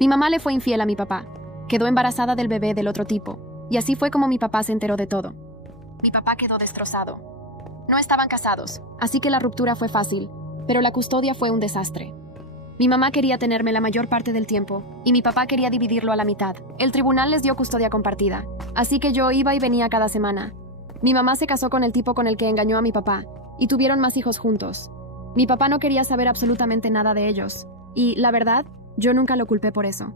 Mi mamá le fue infiel a mi papá. Quedó embarazada del bebé del otro tipo. Y así fue como mi papá se enteró de todo. Mi papá quedó destrozado. No estaban casados, así que la ruptura fue fácil, pero la custodia fue un desastre. Mi mamá quería tenerme la mayor parte del tiempo, y mi papá quería dividirlo a la mitad. El tribunal les dio custodia compartida, así que yo iba y venía cada semana. Mi mamá se casó con el tipo con el que engañó a mi papá, y tuvieron más hijos juntos. Mi papá no quería saber absolutamente nada de ellos, y, la verdad, yo nunca lo culpé por eso.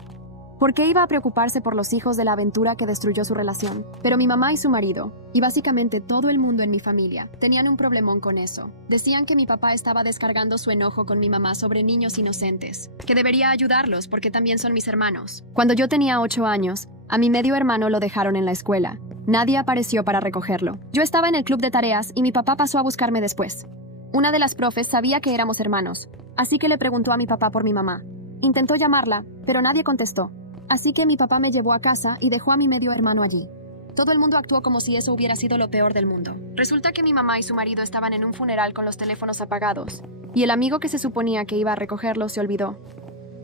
¿Por qué iba a preocuparse por los hijos de la aventura que destruyó su relación? Pero mi mamá y su marido, y básicamente todo el mundo en mi familia, tenían un problemón con eso. Decían que mi papá estaba descargando su enojo con mi mamá sobre niños inocentes, que debería ayudarlos porque también son mis hermanos. Cuando yo tenía 8 años, a mi medio hermano lo dejaron en la escuela. Nadie apareció para recogerlo. Yo estaba en el club de tareas y mi papá pasó a buscarme después. Una de las profes sabía que éramos hermanos, así que le preguntó a mi papá por mi mamá. Intentó llamarla, pero nadie contestó. Así que mi papá me llevó a casa y dejó a mi medio hermano allí. Todo el mundo actuó como si eso hubiera sido lo peor del mundo. Resulta que mi mamá y su marido estaban en un funeral con los teléfonos apagados, y el amigo que se suponía que iba a recogerlos se olvidó.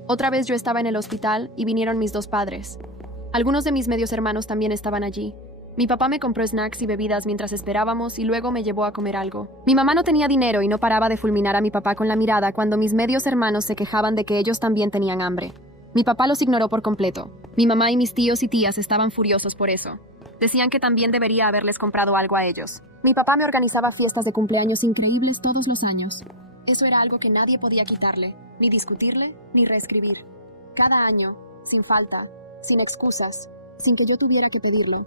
Otra vez yo estaba en el hospital y vinieron mis 2 padres. Algunos de mis medios hermanos también estaban allí. Mi papá me compró snacks y bebidas mientras esperábamos y luego me llevó a comer algo. Mi mamá no tenía dinero y no paraba de fulminar a mi papá con la mirada cuando mis medios hermanos se quejaban de que ellos también tenían hambre. Mi papá los ignoró por completo. Mi mamá y mis tíos y tías estaban furiosos por eso. Decían que también debería haberles comprado algo a ellos. Mi papá me organizaba fiestas de cumpleaños increíbles todos los años. Eso era algo que nadie podía quitarle, ni discutirle, ni reescribir. Cada año, sin falta, sin excusas, sin que yo tuviera que pedirlo.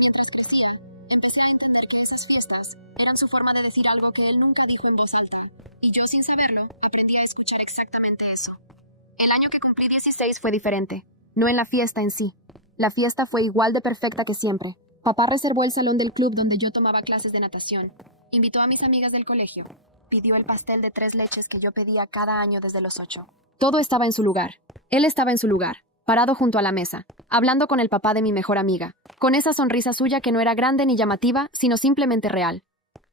Mientras crecía, empecé a entender que esas fiestas eran su forma de decir algo que él nunca dijo en voz alta. Y yo, sin saberlo, aprendí a escuchar exactamente eso. El año que cumplí 16 fue diferente, no en la fiesta en sí. La fiesta fue igual de perfecta que siempre. Papá reservó el salón del club donde yo tomaba clases de natación. Invitó a mis amigas del colegio. Pidió el pastel de 3 leches que yo pedía cada año desde los 8. Todo estaba en su lugar. Él estaba en su lugar, parado junto a la mesa, hablando con el papá de mi mejor amiga, con esa sonrisa suya que no era grande ni llamativa, sino simplemente real.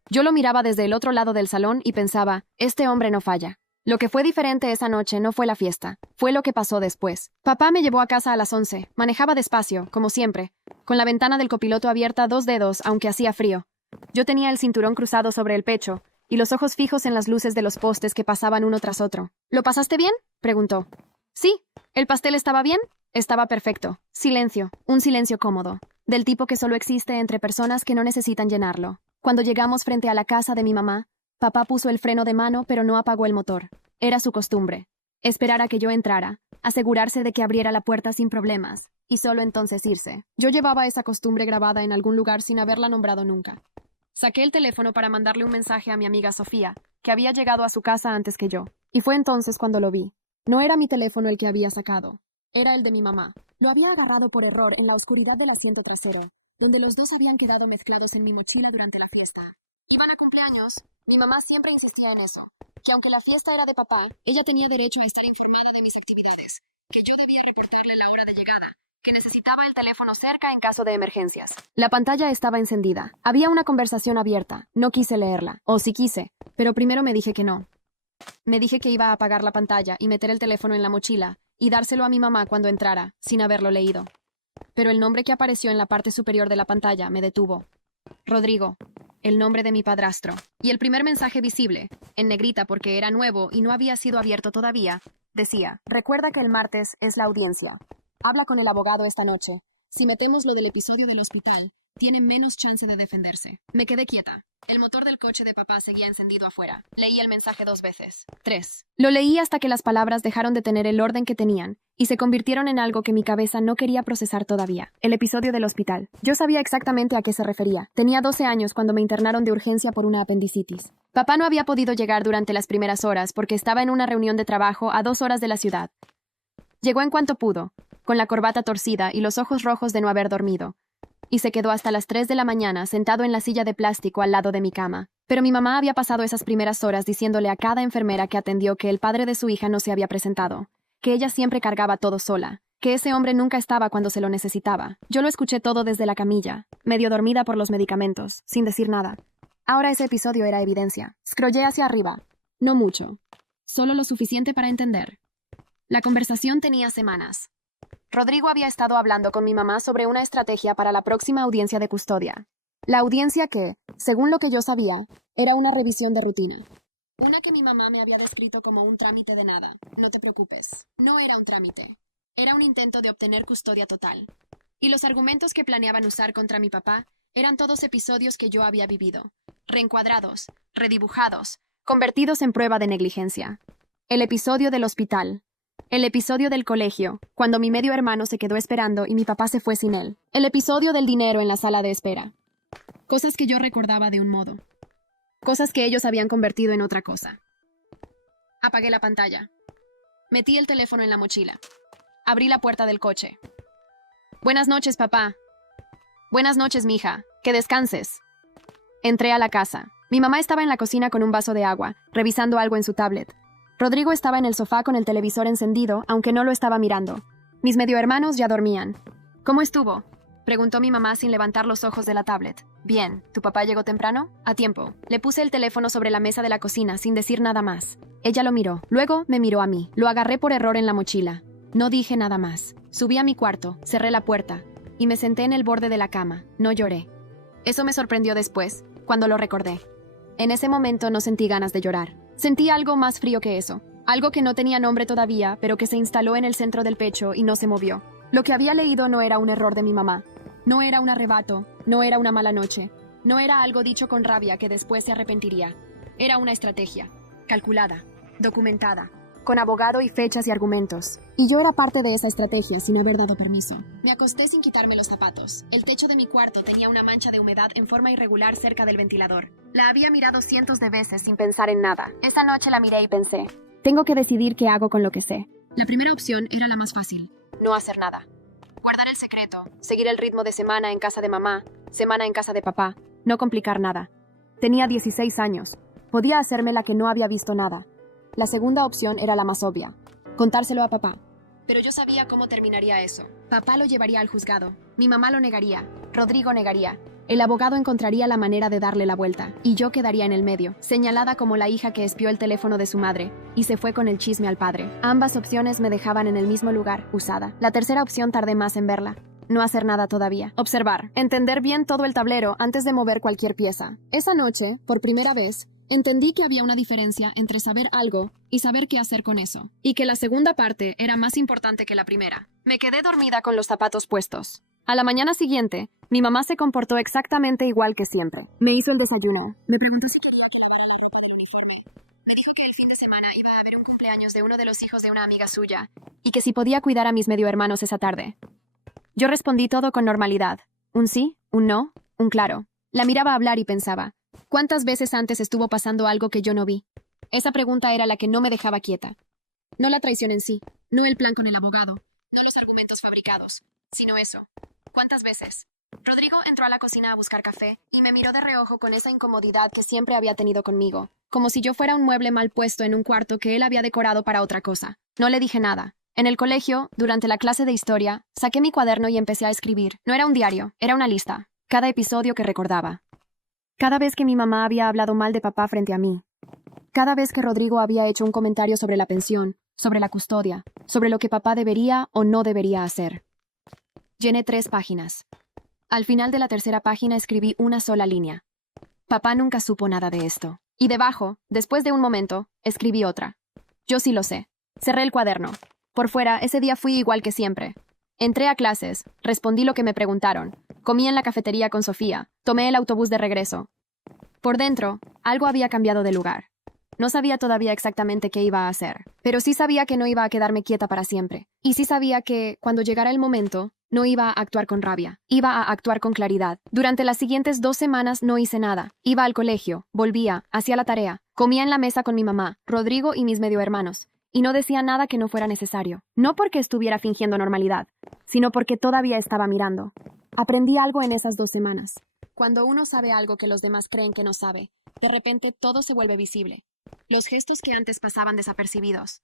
Yo lo miraba desde el otro lado del salón y pensaba, este hombre no falla. Lo que fue diferente esa noche no fue la fiesta, fue lo que pasó después. Papá me llevó a casa a las 11, manejaba despacio, como siempre, con la ventana del copiloto abierta 2 dedos, aunque hacía frío. Yo tenía el cinturón cruzado sobre el pecho y los ojos fijos en las luces de los postes que pasaban uno tras otro. ¿Lo pasaste bien?, preguntó. Sí. ¿El pastel estaba bien? Estaba perfecto. Silencio, un silencio cómodo, del tipo que solo existe entre personas que no necesitan llenarlo. Cuando llegamos frente a la casa de mi mamá, papá puso el freno de mano pero no apagó el motor. Era su costumbre. Esperar a que yo entrara, asegurarse de que abriera la puerta sin problemas, y solo entonces irse. Yo llevaba esa costumbre grabada en algún lugar sin haberla nombrado nunca. Saqué el teléfono para mandarle un mensaje a mi amiga Sofía, que había llegado a su casa antes que yo. Y fue entonces cuando lo vi. No era mi teléfono el que había sacado. Era el de mi mamá. Lo había agarrado por error en la oscuridad del asiento trasero, donde los dos habían quedado mezclados en mi mochila durante la fiesta. Iban a cumpleaños. Mi mamá siempre insistía en eso, que aunque la fiesta era de papá, ella tenía derecho a estar informada de mis actividades, que yo debía reportarle la hora de llegada, que necesitaba el teléfono cerca en caso de emergencias. La pantalla estaba encendida. Había una conversación abierta. No quise leerla. O sí quise, pero primero me dije que no. Me dije que iba a apagar la pantalla y meter el teléfono en la mochila y dárselo a mi mamá cuando entrara, sin haberlo leído. Pero el nombre que apareció en la parte superior de la pantalla me detuvo. Rodrigo, el nombre de mi padrastro. Y el primer mensaje visible, en negrita porque era nuevo y no había sido abierto todavía, decía: recuerda que el martes es la audiencia. Habla con el abogado esta noche. Si metemos lo del episodio del hospital, tiene menos chance de defenderse. Me quedé quieta. El motor del coche de papá seguía encendido afuera. Leí el mensaje 2 veces. 3. Lo leí hasta que las palabras dejaron de tener el orden que tenían y se convirtieron en algo que mi cabeza no quería procesar todavía. El episodio del hospital. Yo sabía exactamente a qué se refería. Tenía 12 años cuando me internaron de urgencia por una apendicitis. Papá no había podido llegar durante las primeras horas porque estaba en una reunión de trabajo a 2 horas de la ciudad. Llegó en cuanto pudo, con la corbata torcida y los ojos rojos de no haber dormido, y se quedó hasta las 3 de la mañana sentado en la silla de plástico al lado de mi cama. Pero mi mamá había pasado esas primeras horas diciéndole a cada enfermera que atendió que el padre de su hija no se había presentado, que ella siempre cargaba todo sola, que ese hombre nunca estaba cuando se lo necesitaba. Yo lo escuché todo desde la camilla, medio dormida por los medicamentos, sin decir nada. Ahora ese episodio era evidencia. Scrollé hacia arriba. No mucho. Solo lo suficiente para entender. La conversación tenía semanas. Rodrigo había estado hablando con mi mamá sobre una estrategia para la próxima audiencia de custodia. La audiencia que, según lo que yo sabía, era una revisión de rutina. Una que mi mamá me había descrito como un trámite de nada. No te preocupes, no era un trámite. Era un intento de obtener custodia total. Y los argumentos que planeaban usar contra mi papá eran todos episodios que yo había vivido, reencuadrados, redibujados, convertidos en prueba de negligencia. El episodio del hospital. El episodio del colegio, cuando mi medio hermano se quedó esperando y mi papá se fue sin él. El episodio del dinero en la sala de espera. Cosas que yo recordaba de un modo. Cosas que ellos habían convertido en otra cosa. Apagué la pantalla. Metí el teléfono en la mochila. Abrí la puerta del coche. Buenas noches, papá. Buenas noches, mija. Que descanses. Entré a la casa. Mi mamá estaba en la cocina con un vaso de agua, revisando algo en su tablet. Rodrigo estaba en el sofá con el televisor encendido, aunque no lo estaba mirando. Mis medio hermanos ya dormían. ¿Cómo estuvo?, preguntó mi mamá sin levantar los ojos de la tablet. Bien. ¿Tu papá llegó temprano? A tiempo. Le puse el teléfono sobre la mesa de la cocina sin decir nada más. Ella lo miró. Luego me miró a mí. Lo agarré por error en la mochila. No dije nada más. Subí a mi cuarto, cerré la puerta y me senté en el borde de la cama. No lloré. Eso me sorprendió después, cuando lo recordé. En ese momento no sentí ganas de llorar. Sentí algo más frío que eso. Algo que no tenía nombre todavía, pero que se instaló en el centro del pecho y no se movió. Lo que había leído no era un error de mi mamá. No era un arrebato, no era una mala noche. No era algo dicho con rabia que después se arrepentiría. Era una estrategia, calculada, documentada, con abogado y fechas y argumentos. Y yo era parte de esa estrategia sin haber dado permiso. Me acosté sin quitarme los zapatos. El techo de mi cuarto tenía una mancha de humedad en forma irregular cerca del ventilador. La había mirado cientos de veces sin pensar en nada. Esa noche la miré y pensé, tengo que decidir qué hago con lo que sé. La primera opción era la más fácil. No hacer nada. Guardar el secreto, seguir el ritmo de semana en casa de mamá, semana en casa de papá, no complicar nada. Tenía 16 años. Podía hacerme la que no había visto nada. La segunda opción era la más obvia, contárselo a papá. Pero yo sabía cómo terminaría eso. Papá lo llevaría al juzgado, mi mamá lo negaría, Rodrigo negaría. El abogado encontraría la manera de darle la vuelta, y yo quedaría en el medio, señalada como la hija que espió el teléfono de su madre, y se fue con el chisme al padre. Ambas opciones me dejaban en el mismo lugar, usada. La tercera opción tardé más en verla. No hacer nada todavía. Observar. Entender bien todo el tablero antes de mover cualquier pieza. Esa noche, por primera vez, entendí que había una diferencia entre saber algo y saber qué hacer con eso, y que la segunda parte era más importante que la primera. Me quedé dormida con los zapatos puestos. A la mañana siguiente, mi mamá se comportó exactamente igual que siempre. Me hizo el desayuno. Me preguntó si quería que le ponga el uniforme. Me dijo que el fin de semana iba a haber un cumpleaños de uno de los hijos de una amiga suya, y que si podía cuidar a mis medio hermanos esa tarde. Yo respondí todo con normalidad. Un sí, un no, un claro. La miraba hablar y pensaba, ¿cuántas veces antes estuvo pasando algo que yo no vi? Esa pregunta era la que no me dejaba quieta. No la traición en sí, no el plan con el abogado, no los argumentos fabricados, sino eso. ¿Cuántas veces? Rodrigo entró a la cocina a buscar café y me miró de reojo con esa incomodidad que siempre había tenido conmigo, como si yo fuera un mueble mal puesto en un cuarto que él había decorado para otra cosa. No le dije nada. En el colegio, durante la clase de historia, saqué mi cuaderno y empecé a escribir. No era un diario, era una lista. Cada episodio que recordaba. Cada vez que mi mamá había hablado mal de papá frente a mí. Cada vez que Rodrigo había hecho un comentario sobre la pensión, sobre la custodia, sobre lo que papá debería o no debería hacer. Llené 3 páginas. Al final de la tercera página escribí una sola línea. Papá nunca supo nada de esto. Y debajo, después de un momento, escribí otra. Yo sí lo sé. Cerré el cuaderno. Por fuera, ese día fui igual que siempre. Entré a clases, respondí lo que me preguntaron, comí en la cafetería con Sofía, tomé el autobús de regreso. Por dentro, algo había cambiado de lugar. No sabía todavía exactamente qué iba a hacer, pero sí sabía que no iba a quedarme quieta para siempre. Y sí sabía que, cuando llegara el momento, no iba a actuar con rabia, iba a actuar con claridad. Durante las siguientes 2 semanas no hice nada. Iba al colegio, volvía, hacía la tarea, comía en la mesa con mi mamá, Rodrigo y mis medio hermanos. Y no decía nada que no fuera necesario. No porque estuviera fingiendo normalidad, sino porque todavía estaba mirando. Aprendí algo en esas 2 semanas. Cuando uno sabe algo que los demás creen que no sabe, de repente todo se vuelve visible. Los gestos que antes pasaban desapercibidos.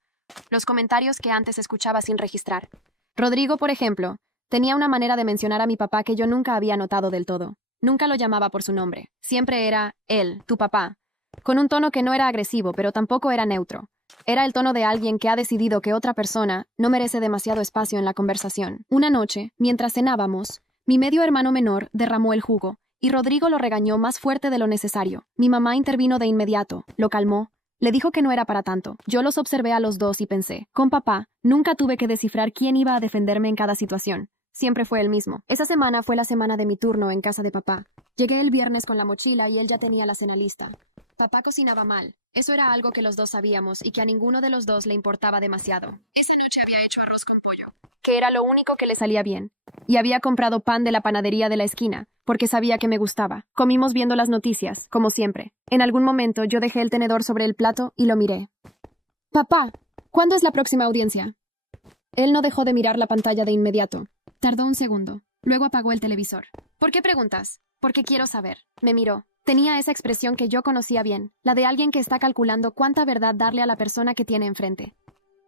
Los comentarios que antes escuchaba sin registrar. Rodrigo, por ejemplo, tenía una manera de mencionar a mi papá que yo nunca había notado del todo. Nunca lo llamaba por su nombre. Siempre era él, tu papá. Con un tono que no era agresivo, pero tampoco era neutro. Era el tono de alguien que ha decidido que otra persona no merece demasiado espacio en la conversación. Una noche, mientras cenábamos, mi medio hermano menor derramó el jugo, y Rodrigo lo regañó más fuerte de lo necesario. Mi mamá intervino de inmediato, lo calmó, le dijo que no era para tanto. Yo los observé a los dos y pensé, con papá, nunca tuve que descifrar quién iba a defenderme en cada situación. Siempre fue el mismo. Esa semana fue la semana de mi turno en casa de papá. Llegué el viernes con la mochila y él ya tenía la cena lista. Papá cocinaba mal. Eso era algo que los dos sabíamos y que a ninguno de los dos le importaba demasiado. Esa noche había hecho arroz con pollo, que era lo único que le salía bien. Y había comprado pan de la panadería de la esquina, porque sabía que me gustaba. Comimos viendo las noticias, como siempre. En algún momento yo dejé el tenedor sobre el plato y lo miré. Papá, ¿cuándo es la próxima audiencia? Él no dejó de mirar la pantalla de inmediato. Tardó un segundo. Luego apagó el televisor. ¿Por qué preguntas? Porque quiero saber. Me miró. Tenía esa expresión que yo conocía bien, la de alguien que está calculando cuánta verdad darle a la persona que tiene enfrente.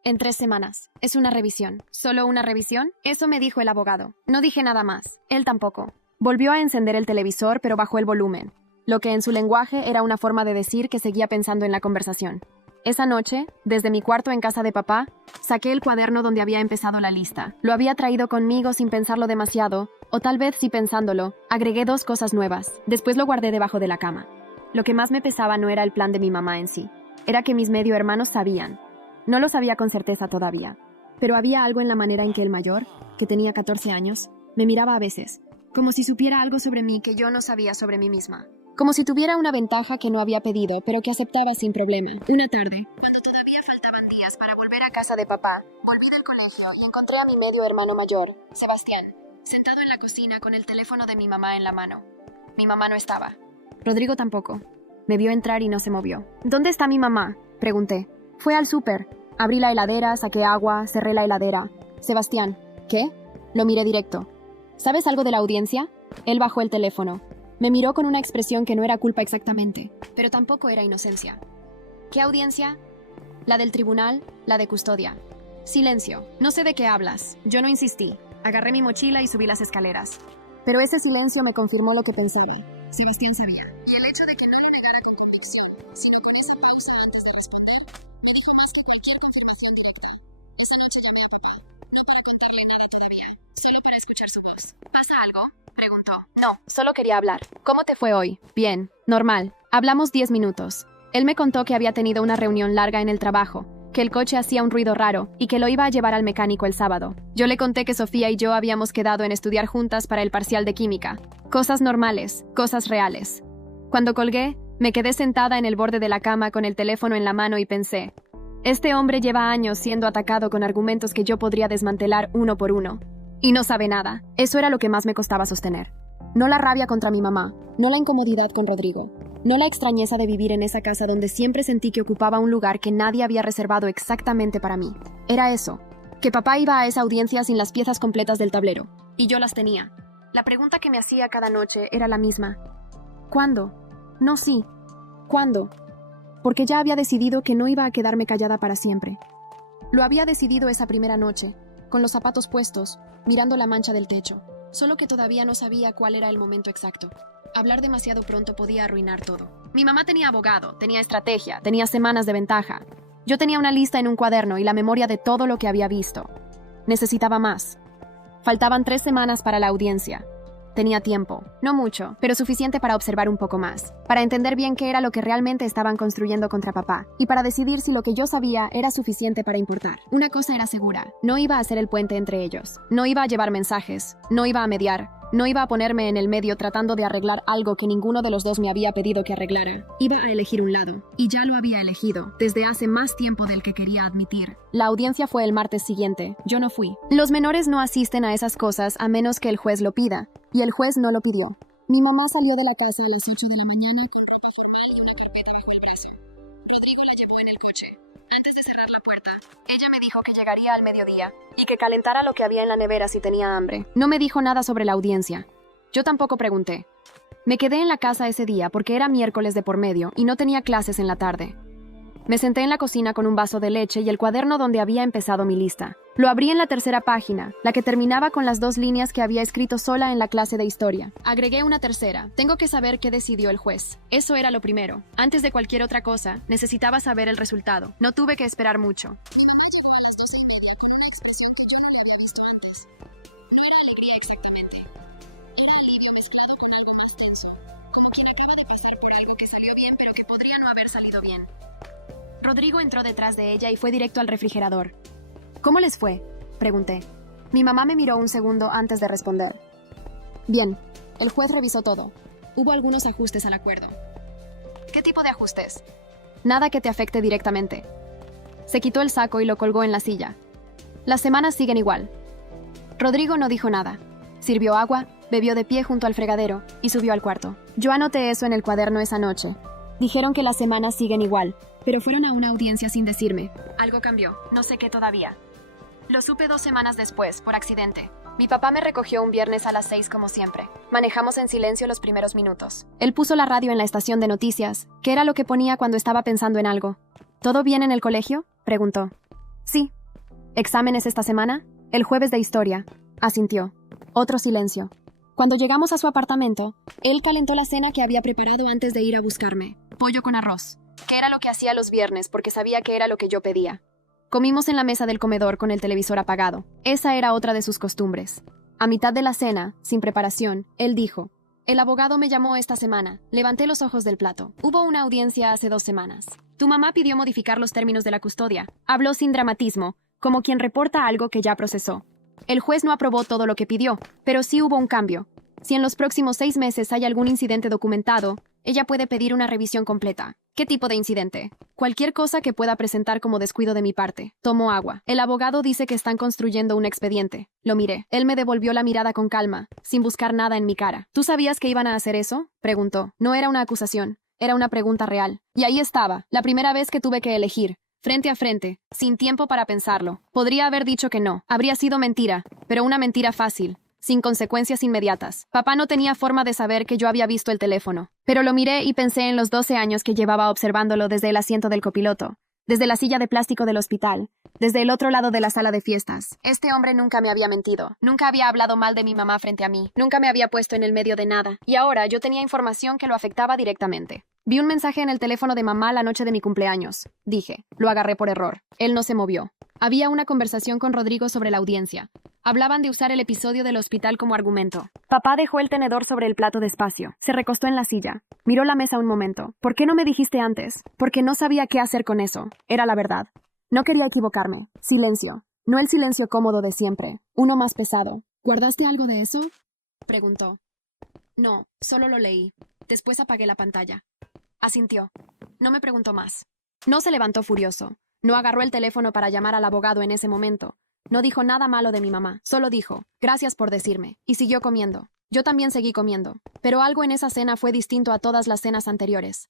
En 3 semanas. Es una revisión. ¿Solo una revisión? Eso me dijo el abogado. No dije nada más. Él tampoco. Volvió a encender el televisor, pero bajó el volumen, lo que en su lenguaje era una forma de decir que seguía pensando en la conversación. Esa noche, desde mi cuarto en casa de papá, saqué el cuaderno donde había empezado la lista. Lo había traído conmigo sin pensarlo demasiado, o tal vez sí pensándolo. Agregué 2 cosas nuevas. Después lo guardé debajo de la cama. Lo que más me pesaba no era el plan de mi mamá en sí. Era que mis medio hermanos sabían. No lo sabía con certeza todavía. Pero había algo en la manera en que el mayor, que tenía 14 años, me miraba a veces, como si supiera algo sobre mí que yo no sabía sobre mí misma. Como si tuviera una ventaja que no había pedido, pero que aceptaba sin problema. Una tarde, cuando todavía faltaban días para volver a casa de papá, volví del colegio y encontré a mi medio hermano mayor, Sebastián, sentado en la cocina con el teléfono de mi mamá en la mano. Mi mamá no estaba. Rodrigo tampoco. Me vio entrar y no se movió. ¿Dónde está mi mamá?, pregunté. Fue al súper. Abrí la heladera, saqué agua, cerré la heladera. Sebastián, ¿qué? Lo miré directo. ¿Sabes algo de la audiencia? Él bajó el teléfono. Me miró con una expresión que no era culpa exactamente, pero tampoco era inocencia. ¿Qué audiencia? La del tribunal, la de custodia. Silencio. No sé de qué hablas. Yo no insistí. Agarré mi mochila y subí las escaleras. Pero ese silencio me confirmó lo que pensaba. Sebastián sabía. Y el hecho de que no le negara con convicción, sino con esa pausa antes de responder, me dijo más que cualquier confirmación directa. Esa noche llamé a papá. No para contarle nada todavía, solo para escuchar su voz. ¿Pasa algo?, preguntó. No, solo quería hablar. ¿Cómo te fue hoy? Bien, normal. Hablamos 10 minutos. Él me contó que había tenido una reunión larga en el trabajo, que el coche hacía un ruido raro y que lo iba a llevar al mecánico el sábado. Yo le conté que Sofía y yo habíamos quedado en estudiar juntas para el parcial de química. Cosas normales, cosas reales. Cuando colgué, me quedé sentada en el borde de la cama con el teléfono en la mano y pensé, este hombre lleva años siendo atacado con argumentos que yo podría desmantelar uno por uno. Y no sabe nada. Eso era lo que más me costaba sostener. No la rabia contra mi mamá, no la incomodidad con Rodrigo, no la extrañeza de vivir en esa casa donde siempre sentí que ocupaba un lugar que nadie había reservado exactamente para mí. Era eso, que papá iba a esa audiencia sin las piezas completas del tablero, y yo las tenía. La pregunta que me hacía cada noche era la misma. ¿Cuándo? No, sí. ¿Cuándo? Porque ya había decidido que no iba a quedarme callada para siempre. Lo había decidido esa primera noche, con los zapatos puestos, mirando la mancha del techo. Solo que todavía no sabía cuál era el momento exacto. Hablar demasiado pronto podía arruinar todo. Mi mamá tenía abogado, tenía estrategia, tenía semanas de ventaja. Yo tenía una lista en un cuaderno y la memoria de todo lo que había visto. Necesitaba más. Faltaban 3 semanas para la audiencia. Tenía tiempo, no mucho, pero suficiente para observar un poco más, para entender bien qué era lo que realmente estaban construyendo contra papá, y para decidir si lo que yo sabía era suficiente para importar. Una cosa era segura, no iba a ser el puente entre ellos, no iba a llevar mensajes, no iba a mediar, no iba a ponerme en el medio tratando de arreglar algo que ninguno de los dos me había pedido que arreglara. Iba a elegir un lado, y ya lo había elegido, desde hace más tiempo del que quería admitir. La audiencia fue el martes siguiente, yo no fui. Los menores no asisten a esas cosas a menos que el juez lo pida, y el juez no lo pidió. Mi mamá salió de la casa a las 8 de la mañana con ropa formal y una carpeta bajo el brazo. Rodrigo la llevó en el coche. Antes de cerrar la puerta, ella me dijo que llegaría al mediodía y que calentara lo que había en la nevera si tenía hambre. No me dijo nada sobre la audiencia. Yo tampoco pregunté. Me quedé en la casa ese día porque era miércoles de por medio y no tenía clases en la tarde. Me senté en la cocina con un vaso de leche y el cuaderno donde había empezado mi lista. Lo abrí en la tercera página, la que terminaba con las 2 líneas que había escrito sola en la clase de historia. Agregué una tercera. Tengo que saber qué decidió el juez. Eso era lo primero. Antes de cualquier otra cosa, necesitaba saber el resultado. No tuve que esperar mucho. Salido bien. Rodrigo entró detrás de ella y fue directo al refrigerador. ¿Cómo les fue?, pregunté. Mi mamá me miró un segundo antes de responder. Bien, el juez revisó todo. Hubo algunos ajustes al acuerdo. ¿Qué tipo de ajustes? Nada que te afecte directamente. Se quitó el saco y lo colgó en la silla. Las semanas siguen igual. Rodrigo no dijo nada. Sirvió agua, bebió de pie junto al fregadero y subió al cuarto. Yo anoté eso en el cuaderno esa noche. Dijeron que las semanas siguen igual, pero fueron a una audiencia sin decirme. Algo cambió, no sé qué todavía. Lo supe 2 semanas después, por accidente. Mi papá me recogió un viernes a las 6 como siempre. Manejamos en silencio los primeros minutos. Él puso la radio en la estación de noticias, que era lo que ponía cuando estaba pensando en algo. ¿Todo bien en el colegio?, preguntó. Sí. ¿Exámenes esta semana? El jueves de historia. Asintió. Otro silencio. Cuando llegamos a su apartamento, él calentó la cena que había preparado antes de ir a buscarme. Pollo con arroz, que era lo que hacía los viernes porque sabía que era lo que yo pedía. Comimos en la mesa del comedor con el televisor apagado. Esa era otra de sus costumbres. A mitad de la cena, sin preparación, él dijo: el abogado me llamó esta semana. Levanté los ojos del plato. Hubo una audiencia hace 2 semanas. Tu mamá pidió modificar los términos de la custodia. Habló sin dramatismo, como quien reporta algo que ya procesó. El juez no aprobó todo lo que pidió, pero sí hubo un cambio. Si en los próximos 6 meses hay algún incidente documentado, ella puede pedir una revisión completa. ¿Qué tipo de incidente? Cualquier cosa que pueda presentar como descuido de mi parte. Tomo agua. El abogado dice que están construyendo un expediente. Lo miré. Él me devolvió la mirada con calma, sin buscar nada en mi cara. ¿Tú sabías que iban a hacer eso?, preguntó. No era una acusación, era una pregunta real. Y ahí estaba, la primera vez que tuve que elegir. Frente a frente, sin tiempo para pensarlo. Podría haber dicho que no. Habría sido mentira, pero una mentira fácil, sin consecuencias inmediatas. Papá no tenía forma de saber que yo había visto el teléfono. Pero lo miré y pensé en los 12 años que llevaba observándolo desde el asiento del copiloto, desde la silla de plástico del hospital, desde el otro lado de la sala de fiestas. Este hombre nunca me había mentido. Nunca había hablado mal de mi mamá frente a mí. Nunca me había puesto en el medio de nada. Y ahora yo tenía información que lo afectaba directamente. Vi un mensaje en el teléfono de mamá la noche de mi cumpleaños. Dije. Lo agarré por error. Él no se movió. Había una conversación con Rodrigo sobre la audiencia. Hablaban de usar el episodio del hospital como argumento. Papá dejó el tenedor sobre el plato despacio. Se recostó en la silla. Miró la mesa un momento. ¿Por qué no me dijiste antes? Porque no sabía qué hacer con eso. Era la verdad. No quería equivocarme. Silencio. No el silencio cómodo de siempre. Uno más pesado. ¿Guardaste algo de eso?, preguntó. No, solo lo leí. Después apagué la pantalla. Asintió. No me preguntó más. No se levantó furioso. No agarró el teléfono para llamar al abogado en ese momento. No dijo nada malo de mi mamá. Solo dijo, gracias por decirme. Y siguió comiendo. Yo también seguí comiendo. Pero algo en esa cena fue distinto a todas las cenas anteriores.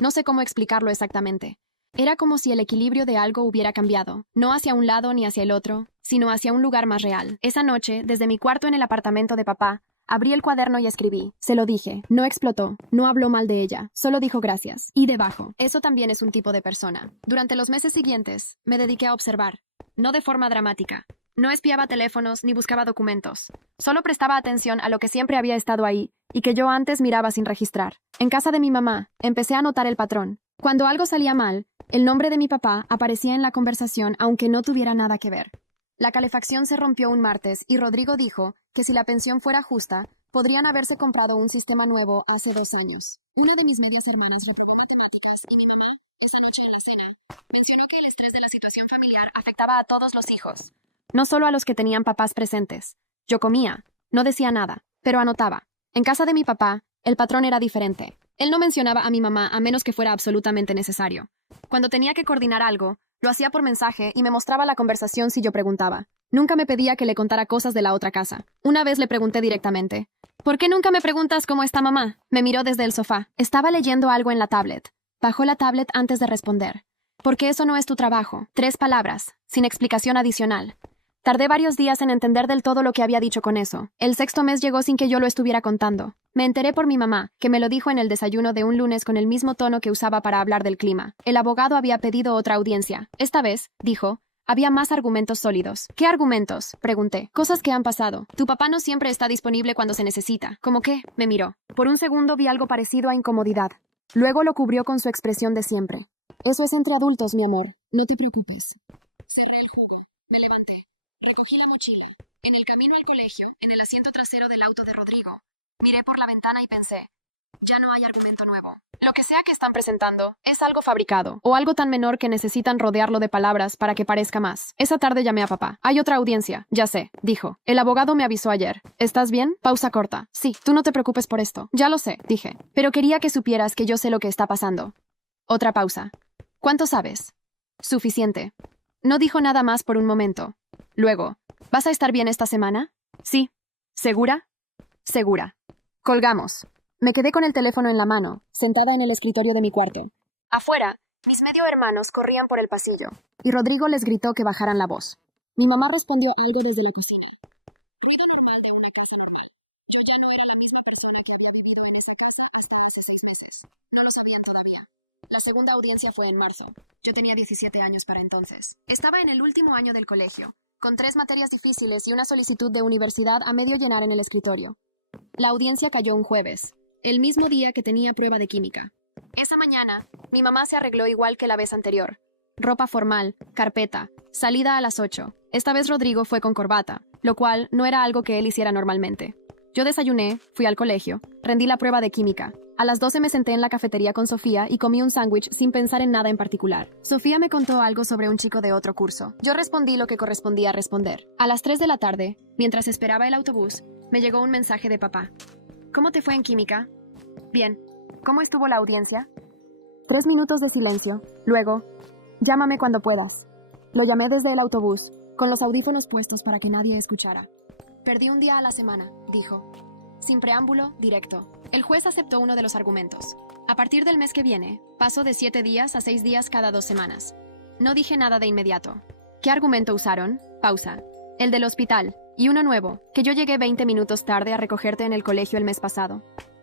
No sé cómo explicarlo exactamente. Era como si el equilibrio de algo hubiera cambiado. No hacia un lado ni hacia el otro, sino hacia un lugar más real. Esa noche, desde mi cuarto en el apartamento de papá, abrí el cuaderno y escribí. Se lo dije. No explotó. No habló mal de ella. Solo dijo gracias. Y debajo. Eso también es un tipo de persona. Durante los meses siguientes, me dediqué a observar. No de forma dramática. No espiaba teléfonos ni buscaba documentos. Solo prestaba atención a lo que siempre había estado ahí y que yo antes miraba sin registrar. En casa de mi mamá, empecé a notar el patrón. Cuando algo salía mal, el nombre de mi papá aparecía en la conversación aunque no tuviera nada que ver. La calefacción se rompió un martes y Rodrigo dijo que si la pensión fuera justa, podrían haberse comprado un sistema nuevo hace 2 años. Una de mis medias hermanas reprobó matemáticas y mi mamá, esa noche en la cena, mencionó que el estrés de la situación familiar afectaba a todos los hijos, no solo a los que tenían papás presentes. Yo comía, no decía nada, pero anotaba. En casa de mi papá, el patrón era diferente. Él no mencionaba a mi mamá a menos que fuera absolutamente necesario. Cuando tenía que coordinar algo, lo hacía por mensaje y me mostraba la conversación si yo preguntaba. Nunca me pedía que le contara cosas de la otra casa. Una vez le pregunté directamente, ¿por qué nunca me preguntas cómo está mamá? Me miró desde el sofá. Estaba leyendo algo en la tablet. Bajó la tablet antes de responder. Porque eso no es tu trabajo. 3 palabras, sin explicación adicional. Tardé varios días en entender del todo lo que había dicho con eso. El 6º mes llegó sin que yo lo estuviera contando. Me enteré por mi mamá, que me lo dijo en el desayuno de un lunes con el mismo tono que usaba para hablar del clima. El abogado había pedido otra audiencia. Esta vez, dijo, Había más argumentos sólidos. ¿Qué argumentos? Pregunté. Cosas que han pasado. Tu papá no siempre está disponible cuando se necesita. ¿Cómo qué? Me miró. Por un segundo vi algo parecido a incomodidad. Luego lo cubrió con su expresión de siempre. Eso es entre adultos, mi amor. No te preocupes. Cerré el jugo. Me levanté. Recogí la mochila. En el camino al colegio, en el asiento trasero del auto de Rodrigo, miré por la ventana y pensé, ya no hay argumento nuevo. Lo que sea que están presentando es algo fabricado, o algo tan menor que necesitan rodearlo de palabras para que parezca más. Esa tarde llamé a papá. Hay otra audiencia, ya sé, dijo. El abogado me avisó ayer. ¿Estás bien? Pausa corta. Sí, tú no te preocupes por esto. Ya lo sé, dije. Pero quería que supieras que yo sé lo que está pasando. Otra pausa. ¿Cuánto sabes? Suficiente. No dijo nada más por un momento. Luego, ¿vas a estar bien esta semana? Sí. ¿Segura? Segura. Colgamos. Me quedé con el teléfono en la mano, sentada en el escritorio de mi cuarto. Afuera, mis medio hermanos corrían por el pasillo, y Rodrigo les gritó que bajaran la voz. Mi mamá respondió algo desde la cocina. Ruido normal de una casa normal. Yo ya no era la misma persona que había vivido en esa casa hasta hace 6 meses. No lo sabían todavía. La segunda audiencia fue en marzo. Yo tenía 17 años para entonces. Estaba en el último año del colegio, con 3 materias difíciles y una solicitud de universidad a medio llenar en el escritorio. La audiencia cayó un jueves, el mismo día que tenía prueba de química. Esa mañana, mi mamá se arregló igual que la vez anterior. Ropa formal, carpeta, salida a las 8. Esta vez Rodrigo fue con corbata, lo cual no era algo que él hiciera normalmente. Yo desayuné, fui al colegio, rendí la prueba de química. A las 12 me senté en la cafetería con Sofía y comí un sándwich sin pensar en nada en particular. Sofía me contó algo sobre un chico de otro curso. Yo respondí lo que correspondía responder. A las 3 de la tarde, mientras esperaba el autobús, me llegó un mensaje de papá. ¿Cómo te fue en química? Bien. ¿Cómo estuvo la audiencia? 3 minutos de silencio. Luego, llámame cuando puedas. Lo llamé desde el autobús, con los audífonos puestos para que nadie escuchara. Perdí un día a la semana, dijo. Sin preámbulo, directo. El juez aceptó uno de los argumentos. A partir del mes que viene, paso de 7 días a 6 días cada 2 semanas. No dije nada de inmediato. ¿Qué argumento usaron? Pausa. El del hospital. Y uno nuevo, que yo llegué 20 minutos tarde a recogerte en el colegio el mes pasado.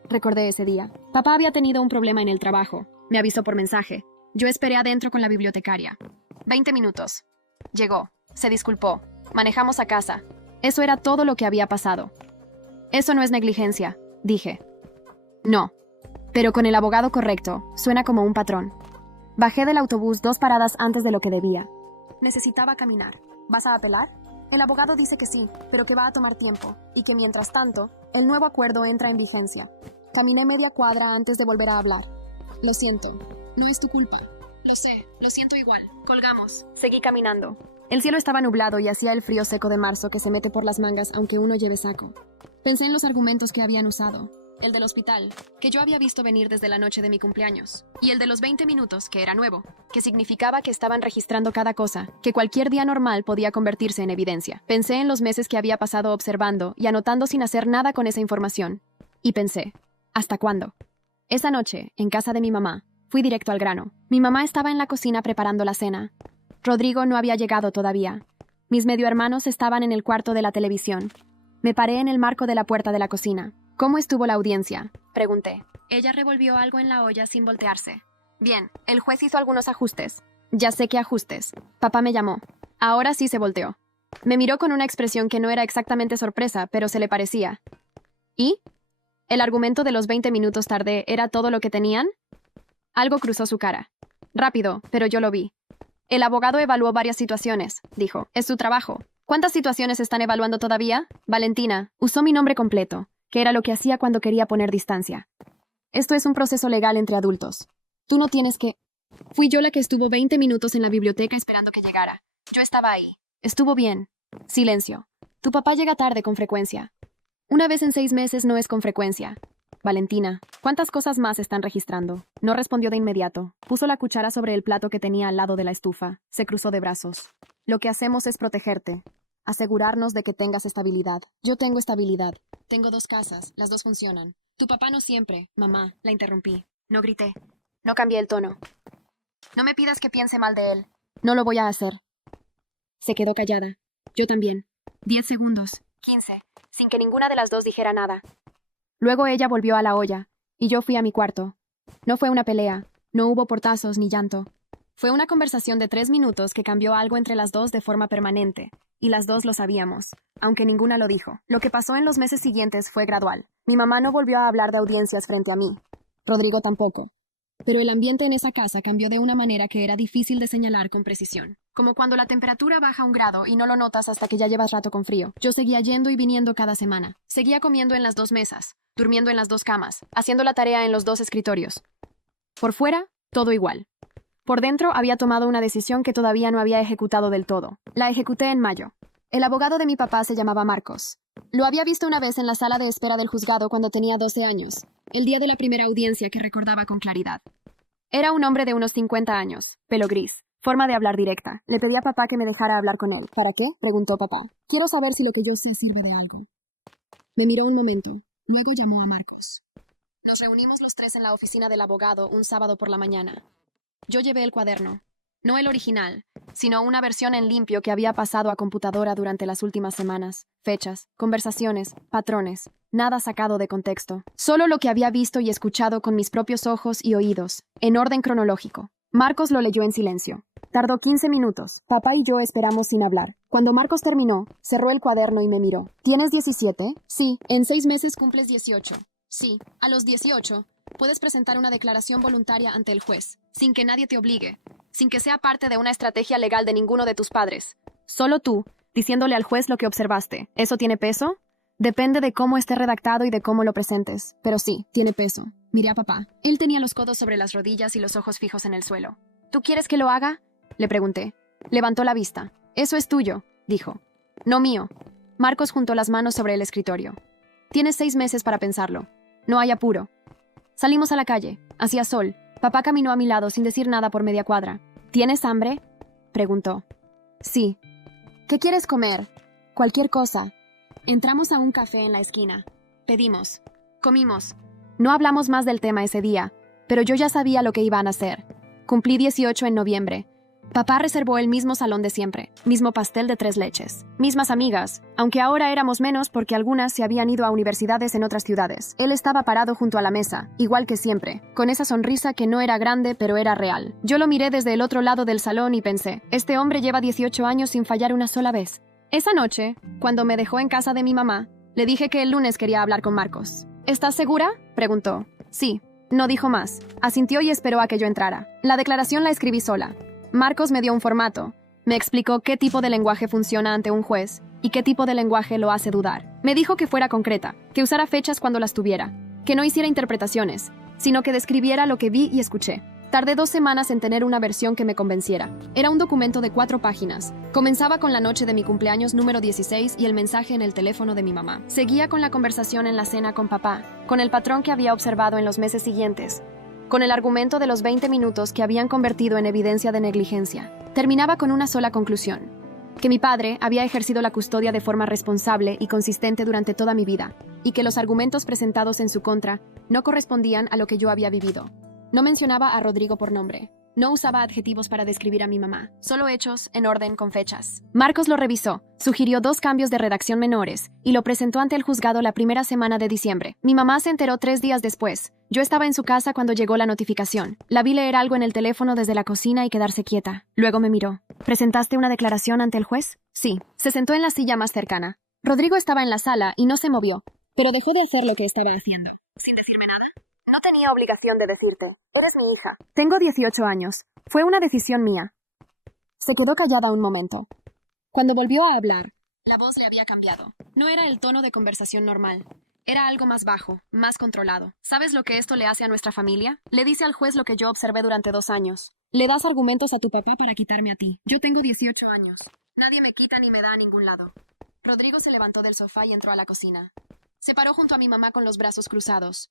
Recordé ese día. Papá había tenido un problema en el trabajo. Me avisó por mensaje. Yo esperé adentro con la bibliotecaria. 20 minutos. Llegó. Se disculpó. Manejamos a casa. Eso era todo lo que había pasado. Eso no es negligencia, dije. No. Pero con el abogado correcto, suena como un patrón. Bajé del autobús 2 paradas antes de lo que debía. Necesitaba caminar. ¿Vas a apelar? El abogado dice que sí, pero que va a tomar tiempo, y que mientras tanto, el nuevo acuerdo entra en vigencia. Caminé media cuadra antes de volver a hablar. Lo siento, no es tu culpa. Lo sé, lo siento igual. Colgamos. Seguí caminando. El cielo estaba nublado y hacía el frío seco de marzo que se mete por las mangas aunque uno lleve saco. Pensé en los argumentos que habían usado. El del hospital, que yo había visto venir desde la noche de mi cumpleaños. Y el de los 20 minutos, que era nuevo, que significaba que estaban registrando cada cosa, que cualquier día normal podía convertirse en evidencia. Pensé en los meses que había pasado observando y anotando sin hacer nada con esa información. Y pensé, ¿hasta cuándo? Esa noche, en casa de mi mamá, fui directo al grano. Mi mamá estaba en la cocina preparando la cena. Rodrigo no había llegado todavía. Mis medio hermanos estaban en el cuarto de la televisión. Me paré en el marco de la puerta de la cocina. ¿Cómo estuvo la audiencia? Pregunté. Ella revolvió algo en la olla sin voltearse. Bien, el juez hizo algunos ajustes. Ya sé qué ajustes. Papá me llamó. Ahora sí se volteó. Me miró con una expresión que no era exactamente sorpresa, pero se le parecía. ¿Y? ¿El argumento de los 20 minutos tarde era todo lo que tenían? Algo cruzó su cara. Rápido, pero yo lo vi. El abogado evaluó varias situaciones, dijo. Es su trabajo. ¿Cuántas situaciones están evaluando todavía? Valentina. Usó mi nombre completo, que era lo que hacía cuando quería poner distancia. Esto es un proceso legal entre adultos. Tú no tienes que... Fui yo la que estuvo 20 minutos en la biblioteca esperando que llegara. Yo estaba ahí. Estuvo bien. Silencio. Tu papá llega tarde con frecuencia. Una vez en 6 meses no es con frecuencia. Valentina, ¿cuántas cosas más están registrando? No respondió de inmediato. Puso la cuchara sobre el plato que tenía al lado de la estufa. Se cruzó de brazos. Lo que hacemos es protegerte. Asegurarnos de que tengas estabilidad. Yo tengo estabilidad. Tengo 2 casas. Las 2 funcionan. Tu papá no siempre. Mamá, la interrumpí. No grité. No cambié el tono. No me pidas que piense mal de él. No lo voy a hacer. Se quedó callada. Yo también. 10 segundos. 15. Sin que ninguna de las 2 dijera nada. Luego ella volvió a la olla, y yo fui a mi cuarto. No fue una pelea, no hubo portazos ni llanto. Fue una conversación de 3 minutos que cambió algo entre las dos de forma permanente, y las dos lo sabíamos, aunque ninguna lo dijo. Lo que pasó en los meses siguientes fue gradual. Mi mamá no volvió a hablar de audiencias frente a mí. Rodrigo tampoco. Pero el ambiente en esa casa cambió de una manera que era difícil de señalar con precisión. Como cuando la temperatura baja 1 grado y no lo notas hasta que ya llevas rato con frío. Yo seguía yendo y viniendo cada semana. Seguía comiendo en las 2 mesas, durmiendo en las 2 camas, haciendo la tarea en los 2 escritorios. Por fuera, todo igual. Por dentro, había tomado una decisión que todavía no había ejecutado del todo. La ejecuté en mayo. El abogado de mi papá se llamaba Marcos. Lo había visto una vez en la sala de espera del juzgado cuando tenía 12 años, el día de la primera audiencia que recordaba con claridad. Era un hombre de unos 50 años, pelo gris, forma de hablar directa. Le pedí a papá que me dejara hablar con él. ¿Para qué?, preguntó papá. Quiero saber si lo que yo sé sirve de algo. Me miró un momento, luego llamó a Marcos. Nos reunimos los 3 en la oficina del abogado un sábado por la mañana. Yo llevé el cuaderno. No el original, sino una versión en limpio que había pasado a computadora durante las últimas semanas. Fechas, conversaciones, patrones, nada sacado de contexto. Solo lo que había visto y escuchado con mis propios ojos y oídos, en orden cronológico. Marcos lo leyó en silencio. Tardó 15 minutos. Papá y yo esperamos sin hablar. Cuando Marcos terminó, cerró el cuaderno y me miró. ¿Tienes 17? Sí. ¿En 6 meses cumples 18? Sí. A los 18, puedes presentar una declaración voluntaria ante el juez, sin que nadie te obligue, sin que sea parte de una estrategia legal de ninguno de tus padres. Solo tú, diciéndole al juez lo que observaste. ¿Eso tiene peso? Depende de cómo esté redactado y de cómo lo presentes. Pero sí, tiene peso. Miré a papá. Él tenía los codos sobre las rodillas y los ojos fijos en el suelo. ¿Tú quieres que lo haga?, le pregunté. Levantó la vista. Eso es tuyo, dijo. No mío. Marcos juntó las manos sobre el escritorio. Tienes 6 meses para pensarlo. No hay apuro. Salimos a la calle. Hacía sol. Papá caminó a mi lado sin decir nada por media cuadra. ¿Tienes hambre?, preguntó. Sí. ¿Qué quieres comer? Cualquier cosa. Entramos a un café en la esquina. Pedimos. Comimos. No hablamos más del tema ese día, pero yo ya sabía lo que iban a hacer. Cumplí 18 en noviembre. Papá reservó el mismo salón de siempre, mismo pastel de 3 leches, mismas amigas, aunque ahora éramos menos porque algunas se habían ido a universidades en otras ciudades. Él estaba parado junto a la mesa, igual que siempre, con esa sonrisa que no era grande pero era real. Yo lo miré desde el otro lado del salón y pensé, este hombre lleva 18 años sin fallar una sola vez. Esa noche, cuando me dejó en casa de mi mamá, le dije que el lunes quería hablar con Marcos. ¿Estás segura?, preguntó. Sí. No dijo más. Asintió y esperó a que yo entrara. La declaración la escribí sola. Marcos me dio un formato. Me explicó qué tipo de lenguaje funciona ante un juez y qué tipo de lenguaje lo hace dudar. Me dijo que fuera concreta, que usara fechas cuando las tuviera, que no hiciera interpretaciones, sino que describiera lo que vi y escuché. Tardé 2 semanas en tener una versión que me convenciera. Era un documento de 4 páginas. Comenzaba con la noche de mi cumpleaños número 16 y el mensaje en el teléfono de mi mamá. Seguía con la conversación en la cena con papá, con el patrón que había observado en los meses siguientes, con el argumento de los 20 minutos que habían convertido en evidencia de negligencia. Terminaba con una sola conclusión: que mi padre había ejercido la custodia de forma responsable y consistente durante toda mi vida, y que los argumentos presentados en su contra no correspondían a lo que yo había vivido. No mencionaba a Rodrigo por nombre. No usaba adjetivos para describir a mi mamá, solo hechos en orden con fechas. Marcos lo revisó, sugirió 2 cambios de redacción menores y lo presentó ante el juzgado la primera semana de diciembre. Mi mamá se enteró 3 días después. Yo estaba en su casa cuando llegó la notificación. La vi leer algo en el teléfono desde la cocina y quedarse quieta. Luego me miró. ¿Presentaste una declaración ante el juez? Sí. Se sentó en la silla más cercana. Rodrigo estaba en la sala y no se movió, pero dejó de hacer lo que estaba haciendo. Sin decirme nada. No tenía obligación de decirte. Eres mi hija. Tengo 18 años. Fue una decisión mía. Se quedó callada un momento. Cuando volvió a hablar, la voz le había cambiado. No era el tono de conversación normal. Era algo más bajo, más controlado. ¿Sabes lo que esto le hace a nuestra familia? Le dice al juez lo que yo observé durante 2 años. Le das argumentos a tu papá para quitarme a ti. Yo tengo 18 años. Nadie me quita ni me da a ningún lado. Rodrigo se levantó del sofá y entró a la cocina. Se paró junto a mi mamá con los brazos cruzados.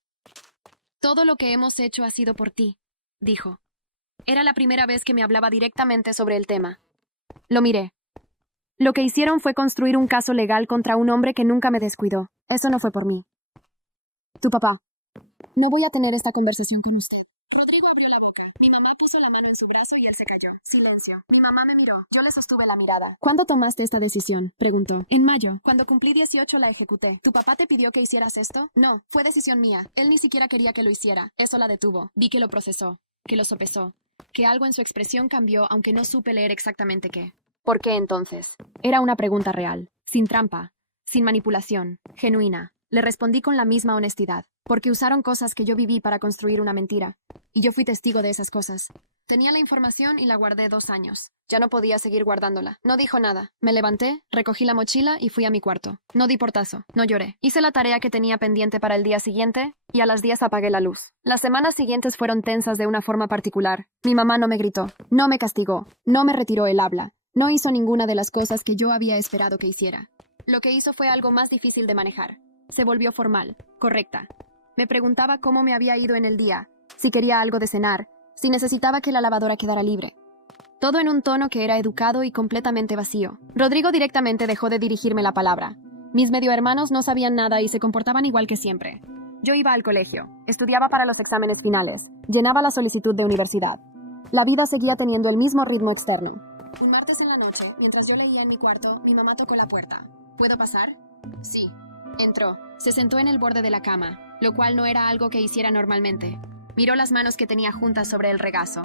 Todo lo que hemos hecho ha sido por ti, dijo. Era la primera vez que me hablaba directamente sobre el tema. Lo miré. Lo que hicieron fue construir un caso legal contra un hombre que nunca me descuidó. Eso no fue por mí. Tu papá. No voy a tener esta conversación con usted. Rodrigo abrió la boca. Mi mamá puso la mano en su brazo y él se cayó. Silencio. Mi mamá me miró. Yo le sostuve la mirada. ¿Cuándo tomaste esta decisión?, preguntó. En mayo. Cuando cumplí 18 la ejecuté. ¿Tu papá te pidió que hicieras esto? No, fue decisión mía. Él ni siquiera quería que lo hiciera. Eso la detuvo. Vi que lo procesó, que lo sopesó, que algo en su expresión cambió, aunque no supe leer exactamente qué. ¿Por qué entonces? Era una pregunta real, sin trampa, sin manipulación, genuina. Le respondí con la misma honestidad, porque usaron cosas que yo viví para construir una mentira, y yo fui testigo de esas cosas. Tenía la información y la guardé 2 años. Ya no podía seguir guardándola. No dijo nada. Me levanté, recogí la mochila y fui a mi cuarto. No di portazo, no lloré. Hice la tarea que tenía pendiente para el día siguiente y a las 10 apagué la luz. Las semanas siguientes fueron tensas de una forma particular. Mi mamá no me gritó, no me castigó, no me retiró el habla, no hizo ninguna de las cosas que yo había esperado que hiciera. Lo que hizo fue algo más difícil de manejar. Se volvió formal, correcta. Me preguntaba cómo me había ido en el día, si quería algo de cenar, si necesitaba que la lavadora quedara libre. Todo en un tono que era educado y completamente vacío. Rodrigo directamente dejó de dirigirme la palabra. Mis medio hermanos no sabían nada y se comportaban igual que siempre. Yo iba al colegio, estudiaba para los exámenes finales, llenaba la solicitud de universidad. La vida seguía teniendo el mismo ritmo externo. Un martes en la noche, mientras yo leía en mi cuarto, mi mamá tocó la puerta. ¿Puedo pasar? Sí. Entró. Se sentó en el borde de la cama, lo cual no era algo que hiciera normalmente. Miró las manos que tenía juntas sobre el regazo.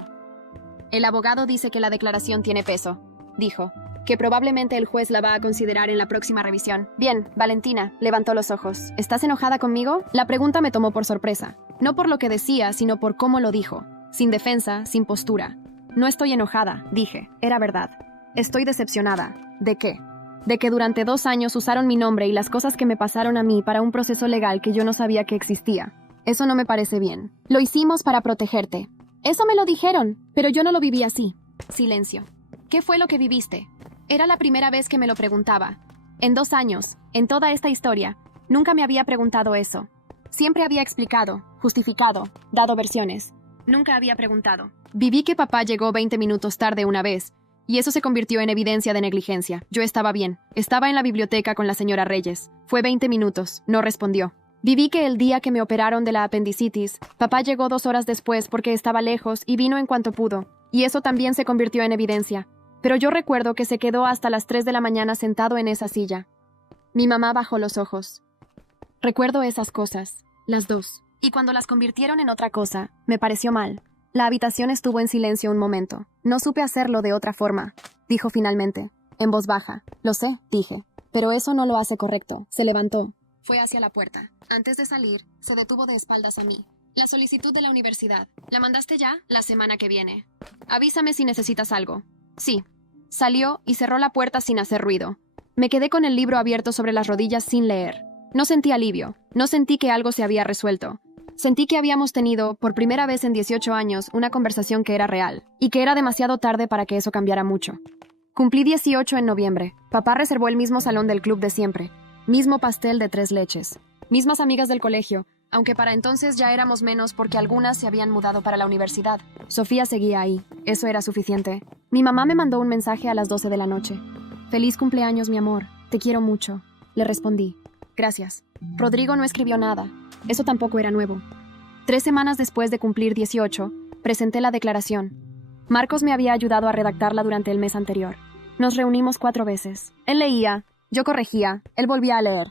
El abogado dice que la declaración tiene peso, dijo, que probablemente el juez la va a considerar en la próxima revisión. Bien, Valentina, levantó los ojos. ¿Estás enojada conmigo? La pregunta me tomó por sorpresa. No por lo que decía, sino por cómo lo dijo. Sin defensa, sin postura. No estoy enojada, dije. Era verdad. Estoy decepcionada. ¿De qué? De que durante 2 años usaron mi nombre y las cosas que me pasaron a mí para un proceso legal que yo no sabía que existía. Eso no me parece bien. Lo hicimos para protegerte. Eso me lo dijeron, pero yo no lo viví así. Silencio. ¿Qué fue lo que viviste? Era la primera vez que me lo preguntaba. En 2 años, en toda esta historia, nunca me había preguntado eso. Siempre había explicado, justificado, dado versiones. Nunca había preguntado. Viví que papá llegó 20 minutos tarde una vez, y eso se convirtió en evidencia de negligencia. Yo estaba bien. Estaba en la biblioteca con la señora Reyes. Fue 20 minutos. No respondió. Viví que el día que me operaron de la apendicitis, papá llegó 2 horas después porque estaba lejos y vino en cuanto pudo. Y eso también se convirtió en evidencia. Pero yo recuerdo que se quedó hasta las 3 de la mañana sentado en esa silla. Mi mamá bajó los ojos. Recuerdo esas cosas, las 2. Y cuando las convirtieron en otra cosa, me pareció mal. La habitación estuvo en silencio un momento. No supe hacerlo de otra forma, dijo finalmente, en voz baja. Lo sé, dije. Pero eso no lo hace correcto. Se levantó. Fue hacia la puerta. Antes de salir, se detuvo de espaldas a mí. La solicitud de la universidad. ¿La mandaste ya? La semana que viene. Avísame si necesitas algo. Sí. Salió y cerró la puerta sin hacer ruido. Me quedé con el libro abierto sobre las rodillas sin leer. No sentí alivio. No sentí que algo se había resuelto. Sentí que habíamos tenido, por primera vez en 18 años, una conversación que era real, y que era demasiado tarde para que eso cambiara mucho. Cumplí 18 en noviembre. Papá reservó el mismo salón del club de siempre. Mismo pastel de 3 leches. Mismas amigas del colegio, aunque para entonces ya éramos menos porque algunas se habían mudado para la universidad. Sofía seguía ahí. Eso era suficiente. Mi mamá me mandó un mensaje a las 12 de la noche. «Feliz cumpleaños, mi amor. Te quiero mucho». Le respondí. «Gracias». Rodrigo no escribió nada. Eso tampoco era nuevo. 3 semanas después de cumplir 18, presenté la declaración. Marcos me había ayudado a redactarla durante el mes anterior. Nos reunimos 4 veces. Él leía, yo corregía, él volvía a leer.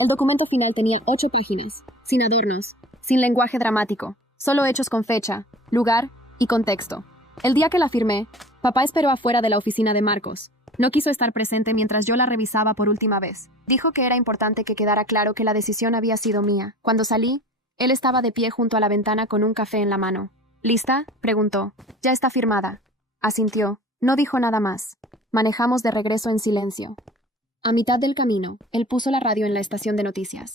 El documento final tenía 8 páginas, sin adornos, sin lenguaje dramático, solo hechos con fecha, lugar y contexto. El día que la firmé, papá esperó afuera de la oficina de Marcos. No quiso estar presente mientras yo la revisaba por última vez. Dijo que era importante que quedara claro que la decisión había sido mía. Cuando salí, él estaba de pie junto a la ventana con un café en la mano. ¿Lista?, preguntó. Ya está firmada. Asintió. No dijo nada más. Manejamos de regreso en silencio. A mitad del camino, él puso la radio en la estación de noticias.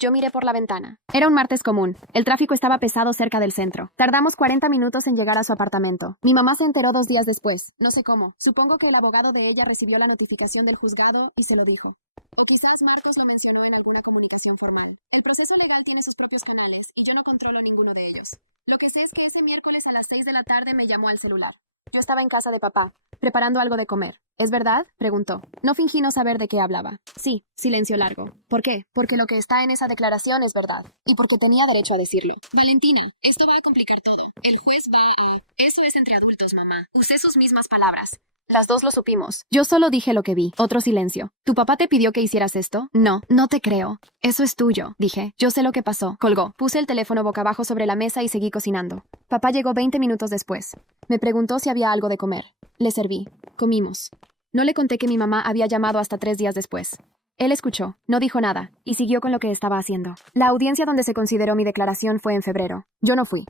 Yo miré por la ventana. Era un martes común. El tráfico estaba pesado cerca del centro. Tardamos 40 minutos en llegar a su apartamento. Mi mamá se enteró 2 días después. No sé cómo. Supongo que el abogado de ella recibió la notificación del juzgado y se lo dijo. O quizás Marcos lo mencionó en alguna comunicación formal. El proceso legal tiene sus propios canales y yo no controlo ninguno de ellos. Lo que sé es que ese miércoles a las 6 de la tarde me llamó al celular. Yo estaba en casa de papá, preparando algo de comer. ¿Es verdad?, preguntó. No fingí no saber de qué hablaba. Sí, silencio largo. ¿Por qué? Porque lo que está en esa declaración es verdad. Y porque tenía derecho a decirlo. Valentina, esto va a complicar todo. El juez va a... Eso es entre adultos, mamá. Usé sus mismas palabras. Las dos lo supimos. Yo solo dije lo que vi. Otro silencio. ¿Tu papá te pidió que hicieras esto? No, no te creo. Eso es tuyo, dije. Yo sé lo que pasó. Colgó. Puse el teléfono boca abajo sobre la mesa y seguí cocinando. Papá llegó 20 minutos después. Me preguntó si había algo de comer. Le serví. Comimos. No le conté que mi mamá había llamado hasta 3 días después. Él escuchó, no dijo nada, y siguió con lo que estaba haciendo. La audiencia donde se consideró mi declaración fue en febrero. Yo no fui.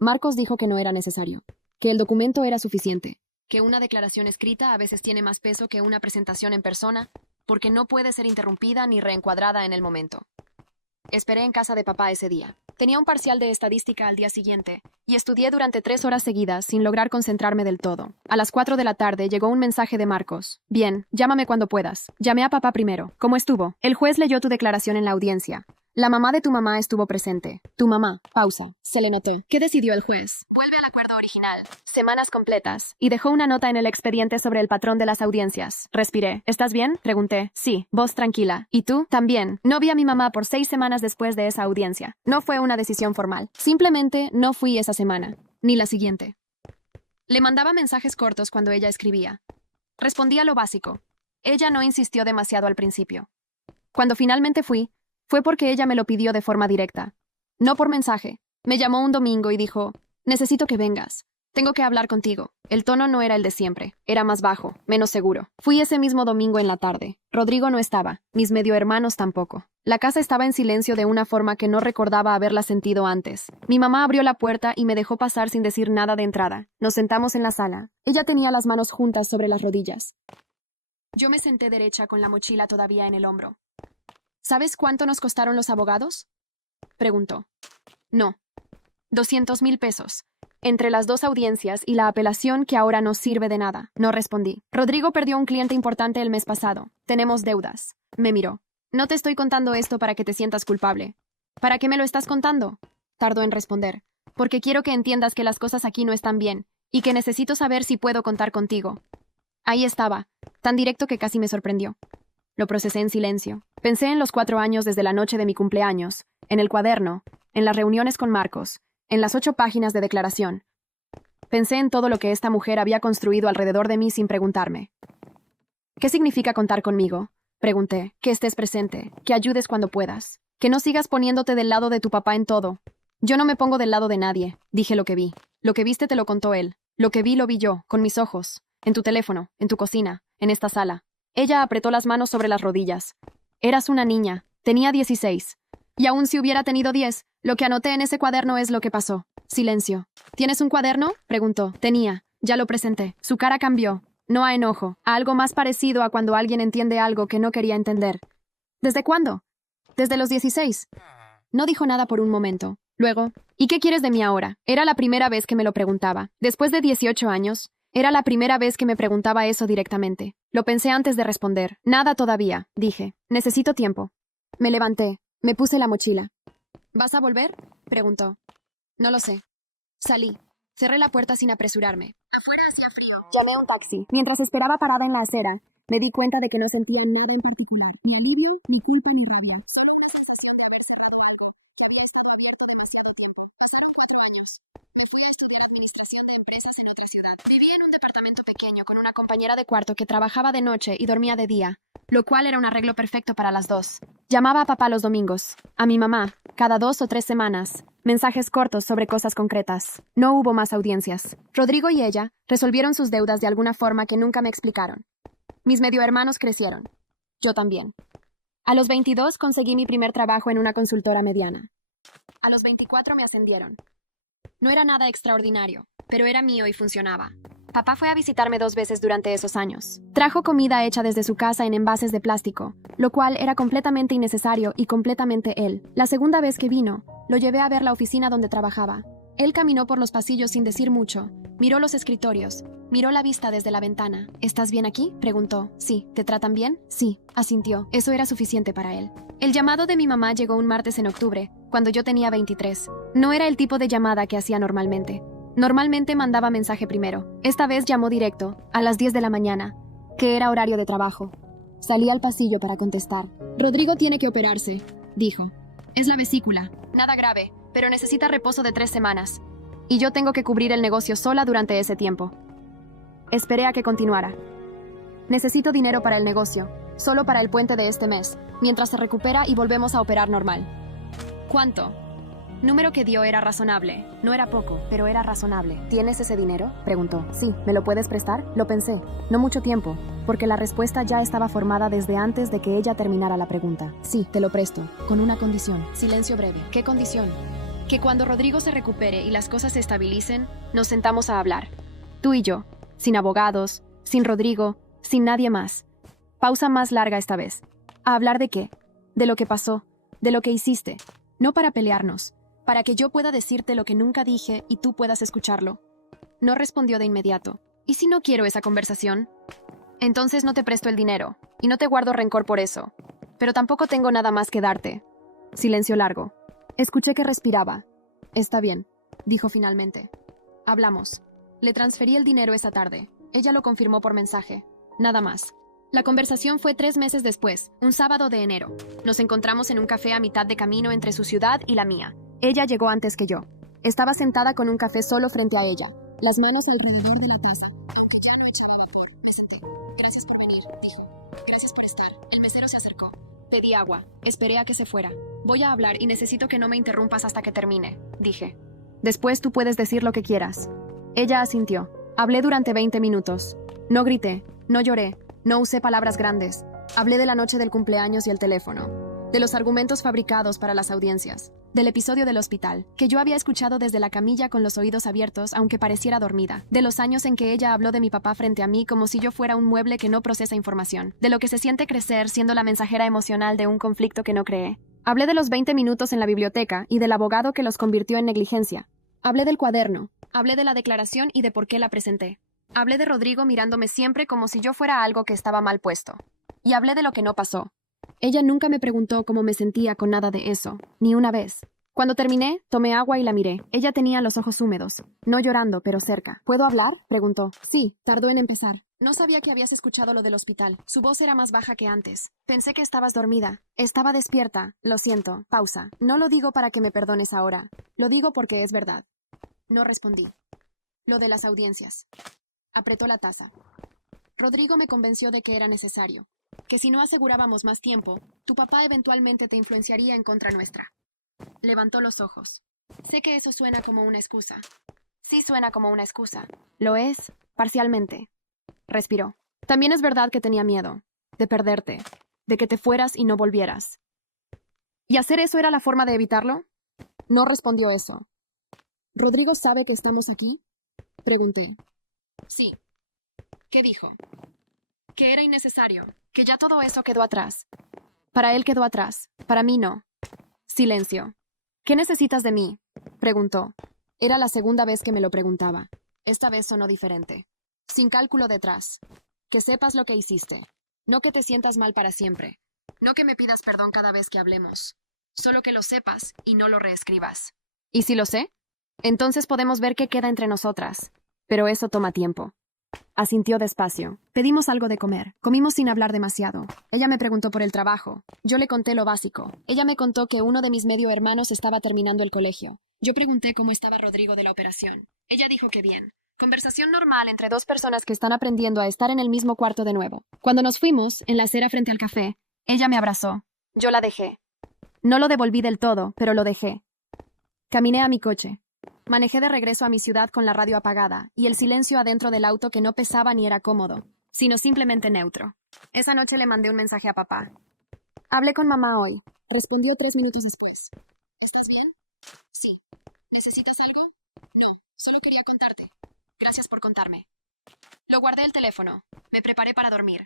Marcos dijo que no era necesario, que el documento era suficiente, que una declaración escrita a veces tiene más peso que una presentación en persona, porque no puede ser interrumpida ni reencuadrada en el momento. Esperé en casa de papá ese día. Tenía un parcial de estadística al día siguiente, y estudié durante 3 horas seguidas sin lograr concentrarme del todo. A las 4 de la tarde llegó un mensaje de Marcos. Bien, llámame cuando puedas. Llamé a papá primero. ¿Cómo estuvo? El juez leyó tu declaración en la audiencia. La mamá de tu mamá estuvo presente. Tu mamá. Pausa. Se le notó. ¿Qué decidió el juez? Vuelve al acuerdo original. Semanas completas. Y dejó una nota en el expediente sobre el patrón de las audiencias. Respiré. ¿Estás bien? Pregunté. Sí. Voz tranquila. ¿Y tú? También. No vi a mi mamá por 6 semanas después de esa audiencia. No fue una decisión formal. Simplemente no fui esa semana. Ni la siguiente. Le mandaba mensajes cortos cuando ella escribía. Respondía lo básico. Ella no insistió demasiado al principio. Cuando finalmente fui, fue porque ella me lo pidió de forma directa. No por mensaje. Me llamó un domingo y dijo, necesito que vengas. Tengo que hablar contigo. El tono no era el de siempre. Era más bajo, menos seguro. Fui ese mismo domingo en la tarde. Rodrigo no estaba. Mis medio hermanos tampoco. La casa estaba en silencio de una forma que no recordaba haberla sentido antes. Mi mamá abrió la puerta y me dejó pasar sin decir nada de entrada. Nos sentamos en la sala. Ella tenía las manos juntas sobre las rodillas. Yo me senté derecha con la mochila todavía en el hombro. ¿Sabes cuánto nos costaron los abogados? Preguntó. No. 200,000 pesos. Entre las 2 audiencias y la apelación que ahora no sirve de nada. No respondí. Rodrigo perdió un cliente importante el mes pasado. Tenemos deudas. Me miró. No te estoy contando esto para que te sientas culpable. ¿Para qué me lo estás contando? Tardó en responder. Porque quiero que entiendas que las cosas aquí no están bien y que necesito saber si puedo contar contigo. Ahí estaba, tan directo que casi me sorprendió. Lo procesé en silencio. Pensé en los 4 años desde la noche de mi cumpleaños, en el cuaderno, en las reuniones con Marcos, en las 8 páginas de declaración. Pensé en todo lo que esta mujer había construido alrededor de mí sin preguntarme. ¿Qué significa contar conmigo? Pregunté. Que estés presente, que ayudes cuando puedas, que no sigas poniéndote del lado de tu papá en todo. Yo no me pongo del lado de nadie, dije lo que vi. Lo que viste te lo contó él. Lo que vi lo vi yo, con mis ojos, en tu teléfono, en tu cocina, en esta sala. Ella apretó las manos sobre las rodillas. Eras una niña. Tenía 16. Y aun si hubiera tenido 10, lo que anoté en ese cuaderno es lo que pasó. Silencio. ¿Tienes un cuaderno? Preguntó. Tenía. Ya lo presenté. Su cara cambió. No a enojo, a algo más parecido a cuando alguien entiende algo que no quería entender. ¿Desde cuándo? Desde los 16. No dijo nada por un momento. Luego, ¿y qué quieres de mí ahora? Era la primera vez que me lo preguntaba. Después de 18 años, era la primera vez que me preguntaba eso directamente. Lo pensé antes de responder. Nada todavía, dije. Necesito tiempo. Me levanté. Me puse la mochila. ¿Vas a volver? Preguntó. No lo sé. Salí. Cerré la puerta sin apresurarme. Afuera hacía frío. Llamé un taxi. Mientras esperaba parada en la acera, me di cuenta de que no sentía nada en particular. Ni alivio, ni culpa, ni rabia. Con una compañera de cuarto que trabajaba de noche y dormía de día, lo cual era un arreglo perfecto para las dos. Llamaba a papá los domingos, a mi mamá, cada 2 o 3 semanas, mensajes cortos sobre cosas concretas. No hubo más audiencias. Rodrigo y ella resolvieron sus deudas de alguna forma que nunca me explicaron. Mis medio hermanos crecieron. Yo también. A los 22 conseguí mi primer trabajo en una consultora mediana. A los 24 me ascendieron. No era nada extraordinario, pero era mío y funcionaba. Papá fue a visitarme 2 veces durante esos años. Trajo comida hecha desde su casa en envases de plástico, lo cual era completamente innecesario y completamente él. La segunda vez que vino, lo llevé a ver la oficina donde trabajaba. Él caminó por los pasillos sin decir mucho, miró los escritorios, miró la vista desde la ventana. ¿Estás bien aquí?, preguntó. Sí. ¿Te tratan bien? Sí, asintió. Eso era suficiente para él. El llamado de mi mamá llegó un martes en octubre, cuando yo tenía 23. No era el tipo de llamada que hacía normalmente. Normalmente mandaba mensaje primero. Esta vez llamó directo, a las 10 de la mañana, que era horario de trabajo. Salí al pasillo para contestar. Rodrigo tiene que operarse, dijo. Es la vesícula. Nada grave, pero necesita reposo de 3 semanas. Y yo tengo que cubrir el negocio sola durante ese tiempo. Esperé a que continuara. Necesito dinero para el negocio, solo para el puente de este mes, mientras se recupera y volvemos a operar normal. ¿Cuánto? Número que dio era razonable. No era poco, pero era razonable. ¿Tienes ese dinero?, preguntó. Sí, ¿me lo puedes prestar? Lo pensé. No mucho tiempo, porque la respuesta ya estaba formada desde antes de que ella terminara la pregunta. Sí, te lo presto, con una condición. Silencio breve. ¿Qué condición? Que cuando Rodrigo se recupere y las cosas se estabilicen, nos sentamos a hablar. Tú y yo, sin abogados, sin Rodrigo, sin nadie más. Pausa más larga esta vez. ¿A hablar de qué? De lo que pasó, de lo que hiciste. No para pelearnos, para que yo pueda decirte lo que nunca dije y tú puedas escucharlo. No respondió de inmediato. ¿Y si no quiero esa conversación? Entonces no te presto el dinero, y no te guardo rencor por eso. Pero tampoco tengo nada más que darte. Silencio largo. Escuché que respiraba. Está bien, dijo finalmente. Hablamos. Le transferí el dinero esa tarde. Ella lo confirmó por mensaje. Nada más. La conversación fue 3 meses después, un sábado de enero. Nos encontramos en un café a mitad de camino entre su ciudad y la mía. Ella llegó antes que yo. Estaba sentada con un café solo frente a ella, las manos alrededor de la taza, aunque ya no echaba vapor. Me senté. Gracias por venir, dijo. Gracias por estar. El mesero se acercó. Pedí agua. Esperé a que se fuera. Voy a hablar y necesito que no me interrumpas hasta que termine, dije. Después tú puedes decir lo que quieras. Ella asintió. Hablé durante 20 minutos. No grité, no lloré, no usé palabras grandes. Hablé de la noche del cumpleaños y el teléfono, de los argumentos fabricados para las audiencias, del episodio del hospital, que yo había escuchado desde la camilla con los oídos abiertos aunque pareciera dormida, de los años en que ella habló de mi papá frente a mí como si yo fuera un mueble que no procesa información, de lo que se siente crecer siendo la mensajera emocional de un conflicto que no cree. Hablé de los 20 minutos en la biblioteca y del abogado que los convirtió en negligencia. Hablé del cuaderno, hablé de la declaración y de por qué la presenté. Hablé de Rodrigo mirándome siempre como si yo fuera algo que estaba mal puesto. Y hablé de lo que no pasó. Ella nunca me preguntó cómo me sentía con nada de eso, ni una vez. Cuando terminé, tomé agua y la miré. Ella tenía los ojos húmedos, no llorando, pero cerca. ¿Puedo hablar?, preguntó. Sí, tardó en empezar. No sabía que habías escuchado lo del hospital. Su voz era más baja que antes. Pensé que estabas dormida. Estaba despierta. Lo siento. Pausa. No lo digo para que me perdones ahora. Lo digo porque es verdad. No respondí. Lo de las audiencias. Apretó la taza. Rodrigo me convenció de que era necesario. Que si no asegurábamos más tiempo, tu papá eventualmente te influenciaría en contra nuestra. Levantó los ojos. Sé que eso suena como una excusa. Sí suena como una excusa. Lo es, parcialmente. Respiró. También es verdad que tenía miedo. De perderte. De que te fueras y no volvieras. ¿Y hacer eso era la forma de evitarlo? No respondió eso. ¿Rodrigo sabe que estamos aquí?, pregunté. Sí. ¿Qué dijo? Que era innecesario. Que ya todo eso quedó atrás. Para él quedó atrás. Para mí no. Silencio. ¿Qué necesitas de mí?, preguntó. Era la segunda vez que me lo preguntaba. Esta vez sonó diferente. Sin cálculo detrás. Que sepas lo que hiciste. No que te sientas mal para siempre. No que me pidas perdón cada vez que hablemos. Solo que lo sepas y no lo reescribas. ¿Y si lo sé? Entonces podemos ver qué queda entre nosotras. Pero eso toma tiempo. Asintió despacio. Pedimos algo de comer. Comimos sin hablar demasiado. Ella me preguntó por el trabajo. Yo le conté lo básico. Ella me contó que uno de mis medio hermanos estaba terminando el colegio. Yo pregunté cómo estaba Rodrigo de la operación. Ella dijo que bien. Conversación normal entre dos personas que están aprendiendo a estar en el mismo cuarto de nuevo. Cuando nos fuimos, en la acera frente al café, ella me abrazó. Yo la dejé. No lo devolví del todo, pero lo dejé. Caminé a mi coche. Manejé de regreso a mi ciudad con la radio apagada y el silencio adentro del auto que no pesaba ni era cómodo, sino simplemente neutro. Esa noche le mandé un mensaje a papá. Hablé con mamá hoy. Respondió 3 minutos después. ¿Estás bien? Sí. ¿Necesitas algo? No, solo quería contarte. Gracias por contarme. Lo guardé el teléfono. Me preparé para dormir.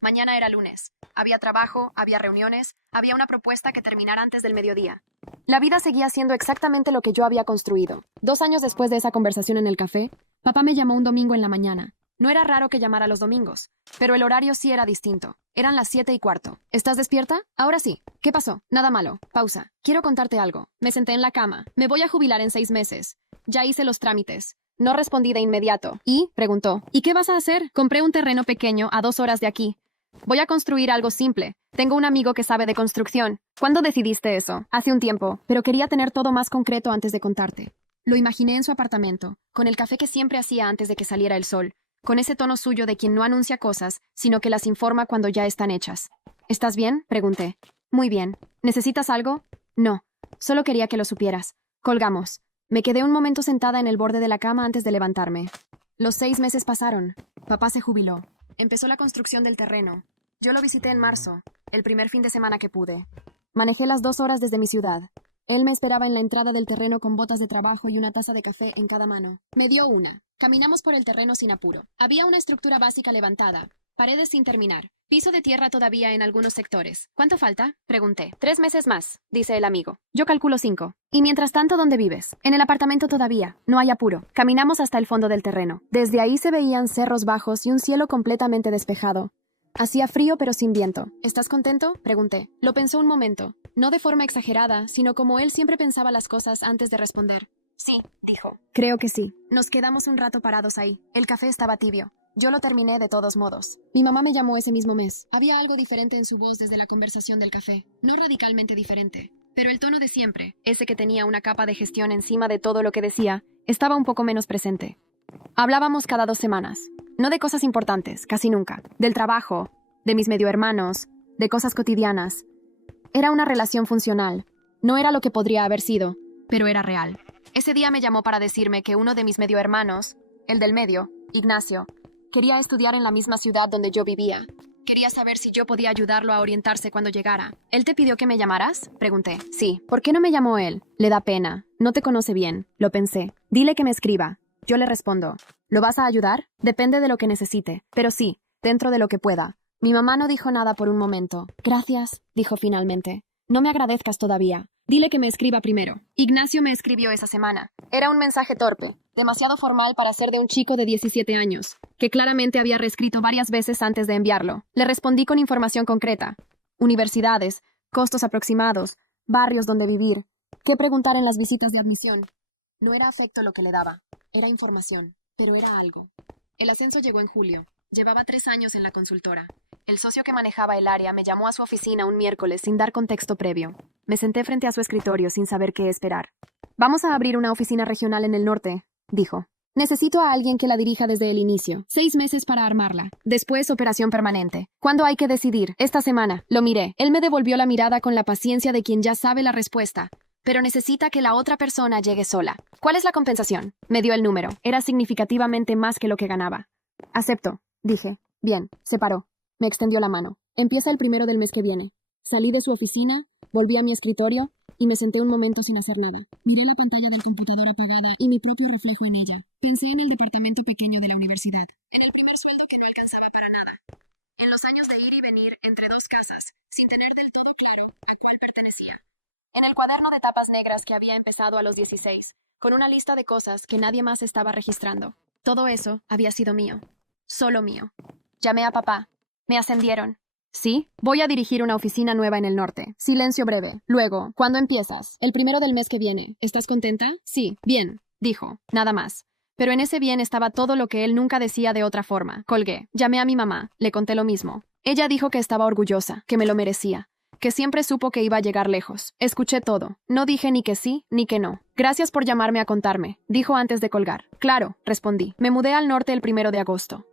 Mañana era lunes. Había trabajo, había reuniones, había una propuesta que terminara antes del mediodía. La vida seguía siendo exactamente lo que yo había construido. 2 años después de esa conversación en el café, papá me llamó un domingo en la mañana. No era raro que llamara los domingos, pero el horario sí era distinto. Eran las 7:15. ¿Estás despierta? Ahora sí. ¿Qué pasó? Nada malo. Pausa. Quiero contarte algo. Me senté en la cama. Me voy a jubilar en 6 meses. Ya hice los trámites. No respondí de inmediato. ¿Y? Preguntó. ¿Y qué vas a hacer? Compré un terreno pequeño a 2 horas de aquí. Voy a construir algo simple. Tengo un amigo que sabe de construcción. ¿Cuándo decidiste eso? Hace un tiempo, pero quería tener todo más concreto antes de contarte. Lo imaginé en su apartamento, con el café que siempre hacía antes de que saliera el sol, con ese tono suyo de quien no anuncia cosas, sino que las informa cuando ya están hechas. ¿Estás bien?, pregunté. Muy bien. ¿Necesitas algo? No. Solo quería que lo supieras. Colgamos. Me quedé un momento sentada en el borde de la cama antes de levantarme. Los 6 meses pasaron. Papá se jubiló. Empezó la construcción del terreno. Yo lo visité en marzo, el primer fin de semana que pude. Manejé las 2 horas desde mi ciudad. Él me esperaba en la entrada del terreno con botas de trabajo y una taza de café en cada mano. Me dio una. Caminamos por el terreno sin apuro. Había una estructura básica levantada, paredes sin terminar, piso de tierra todavía en algunos sectores. ¿Cuánto falta?, pregunté. 3 meses más, dice el amigo. Yo calculo 5. Y mientras tanto, ¿dónde vives? En el apartamento todavía. No hay apuro. Caminamos hasta el fondo del terreno. Desde ahí se veían cerros bajos y un cielo completamente despejado. Hacía frío pero sin viento. ¿Estás contento?, pregunté. Lo pensó un momento, no de forma exagerada, sino como él siempre pensaba las cosas antes de responder. Sí, dijo. Creo que sí. Nos quedamos un rato parados ahí. El café estaba tibio. Yo lo terminé de todos modos. Mi mamá me llamó ese mismo mes. Había algo diferente en su voz desde la conversación del café. No radicalmente diferente, pero el tono de siempre, ese que tenía una capa de gestión encima de todo lo que decía, estaba un poco menos presente. Hablábamos cada 2 semanas. No de cosas importantes, casi nunca. Del trabajo, de mis medio hermanos, de cosas cotidianas. Era una relación funcional. No era lo que podría haber sido, pero era real. Ese día me llamó para decirme que uno de mis medio hermanos, el del medio, Ignacio, quería estudiar en la misma ciudad donde yo vivía. Quería saber si yo podía ayudarlo a orientarse cuando llegara. ¿Él te pidió que me llamaras?, pregunté. Sí. ¿Por qué no me llamó él? Le da pena. No te conoce bien. Lo pensé. Dile que me escriba. Yo le respondo. ¿Lo vas a ayudar? Depende de lo que necesite. Pero sí, dentro de lo que pueda. Mi mamá no dijo nada por un momento. Gracias, dijo finalmente. No me agradezcas todavía. Dile que me escriba primero. Ignacio me escribió esa semana. Era un mensaje torpe, demasiado formal para ser de un chico de 17 años, que claramente había reescrito varias veces antes de enviarlo. Le respondí con información concreta. Universidades, costos aproximados, barrios donde vivir, qué preguntar en las visitas de admisión. No era afecto lo que le daba, era información, pero era algo. El ascenso llegó en julio. Llevaba 3 años en la consultora. El socio que manejaba el área me llamó a su oficina un miércoles sin dar contexto previo. Me senté frente a su escritorio sin saber qué esperar. Vamos a abrir una oficina regional en el norte, dijo. Necesito a alguien que la dirija desde el inicio. 6 meses para armarla. Después, operación permanente. ¿Cuándo hay que decidir? Esta semana. Lo miré. Él me devolvió la mirada con la paciencia de quien ya sabe la respuesta, pero necesita que la otra persona llegue sola. ¿Cuál es la compensación? Me dio el número. Era significativamente más que lo que ganaba. Acepto, dije. Bien, se paró. Me extendió la mano. Empieza el 1 del mes que viene. Salí de su oficina, volví a mi escritorio y me senté un momento sin hacer nada. Miré la pantalla del computador apagada y mi propio reflejo en ella. Pensé en el departamento pequeño de la universidad, en el primer sueldo que no alcanzaba para nada, en los años de ir y venir entre 2 casas, sin tener del todo claro a cuál pertenecía, en el cuaderno de tapas negras que había empezado a los 16, con una lista de cosas que nadie más estaba registrando. Todo eso había sido mío, solo mío. Llamé a papá. Me ascendieron. Sí, voy a dirigir una oficina nueva en el norte. Silencio breve. Luego, ¿cuándo empiezas? El 1 del mes que viene. ¿Estás contenta? Sí, bien, dijo. Nada más. Pero en ese bien estaba todo lo que él nunca decía de otra forma. Colgué. Llamé a mi mamá. Le conté lo mismo. Ella dijo que estaba orgullosa, que me lo merecía, que siempre supo que iba a llegar lejos. Escuché todo. No dije ni que sí, ni que no. Gracias por llamarme a contarme, dijo antes de colgar. Claro, respondí. Me mudé al norte el 1 de agosto.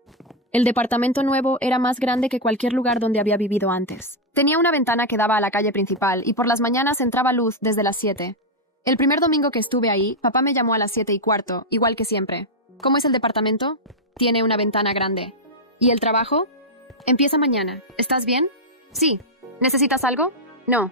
El departamento nuevo era más grande que cualquier lugar donde había vivido antes. Tenía una ventana que daba a la calle principal y por las mañanas entraba luz desde las 7. El primer domingo que estuve ahí, papá me llamó a las 7:15, igual que siempre. ¿Cómo es el departamento? Tiene una ventana grande. ¿Y el trabajo? Empieza mañana. ¿Estás bien? Sí. ¿Necesitas algo? No.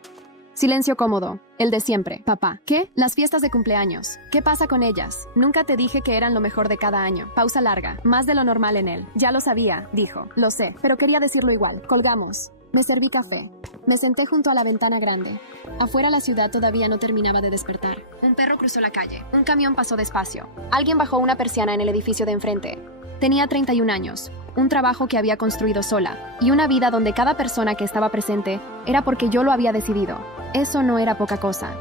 Silencio cómodo, el de siempre. Papá. ¿Qué? Las fiestas de cumpleaños. ¿Qué pasa con ellas? Nunca te dije que eran lo mejor de cada año. Pausa larga, más de lo normal en él. Ya lo sabía, dijo. Lo sé, pero quería decirlo igual. Colgamos. Me serví café. Me senté junto a la ventana grande. Afuera la ciudad todavía no terminaba de despertar. Un perro cruzó la calle. Un camión pasó despacio. Alguien bajó una persiana en el edificio de enfrente. Tenía 31 años, un trabajo que había construido sola, y una vida donde cada persona que estaba presente era porque yo lo había decidido. Eso no era poca cosa.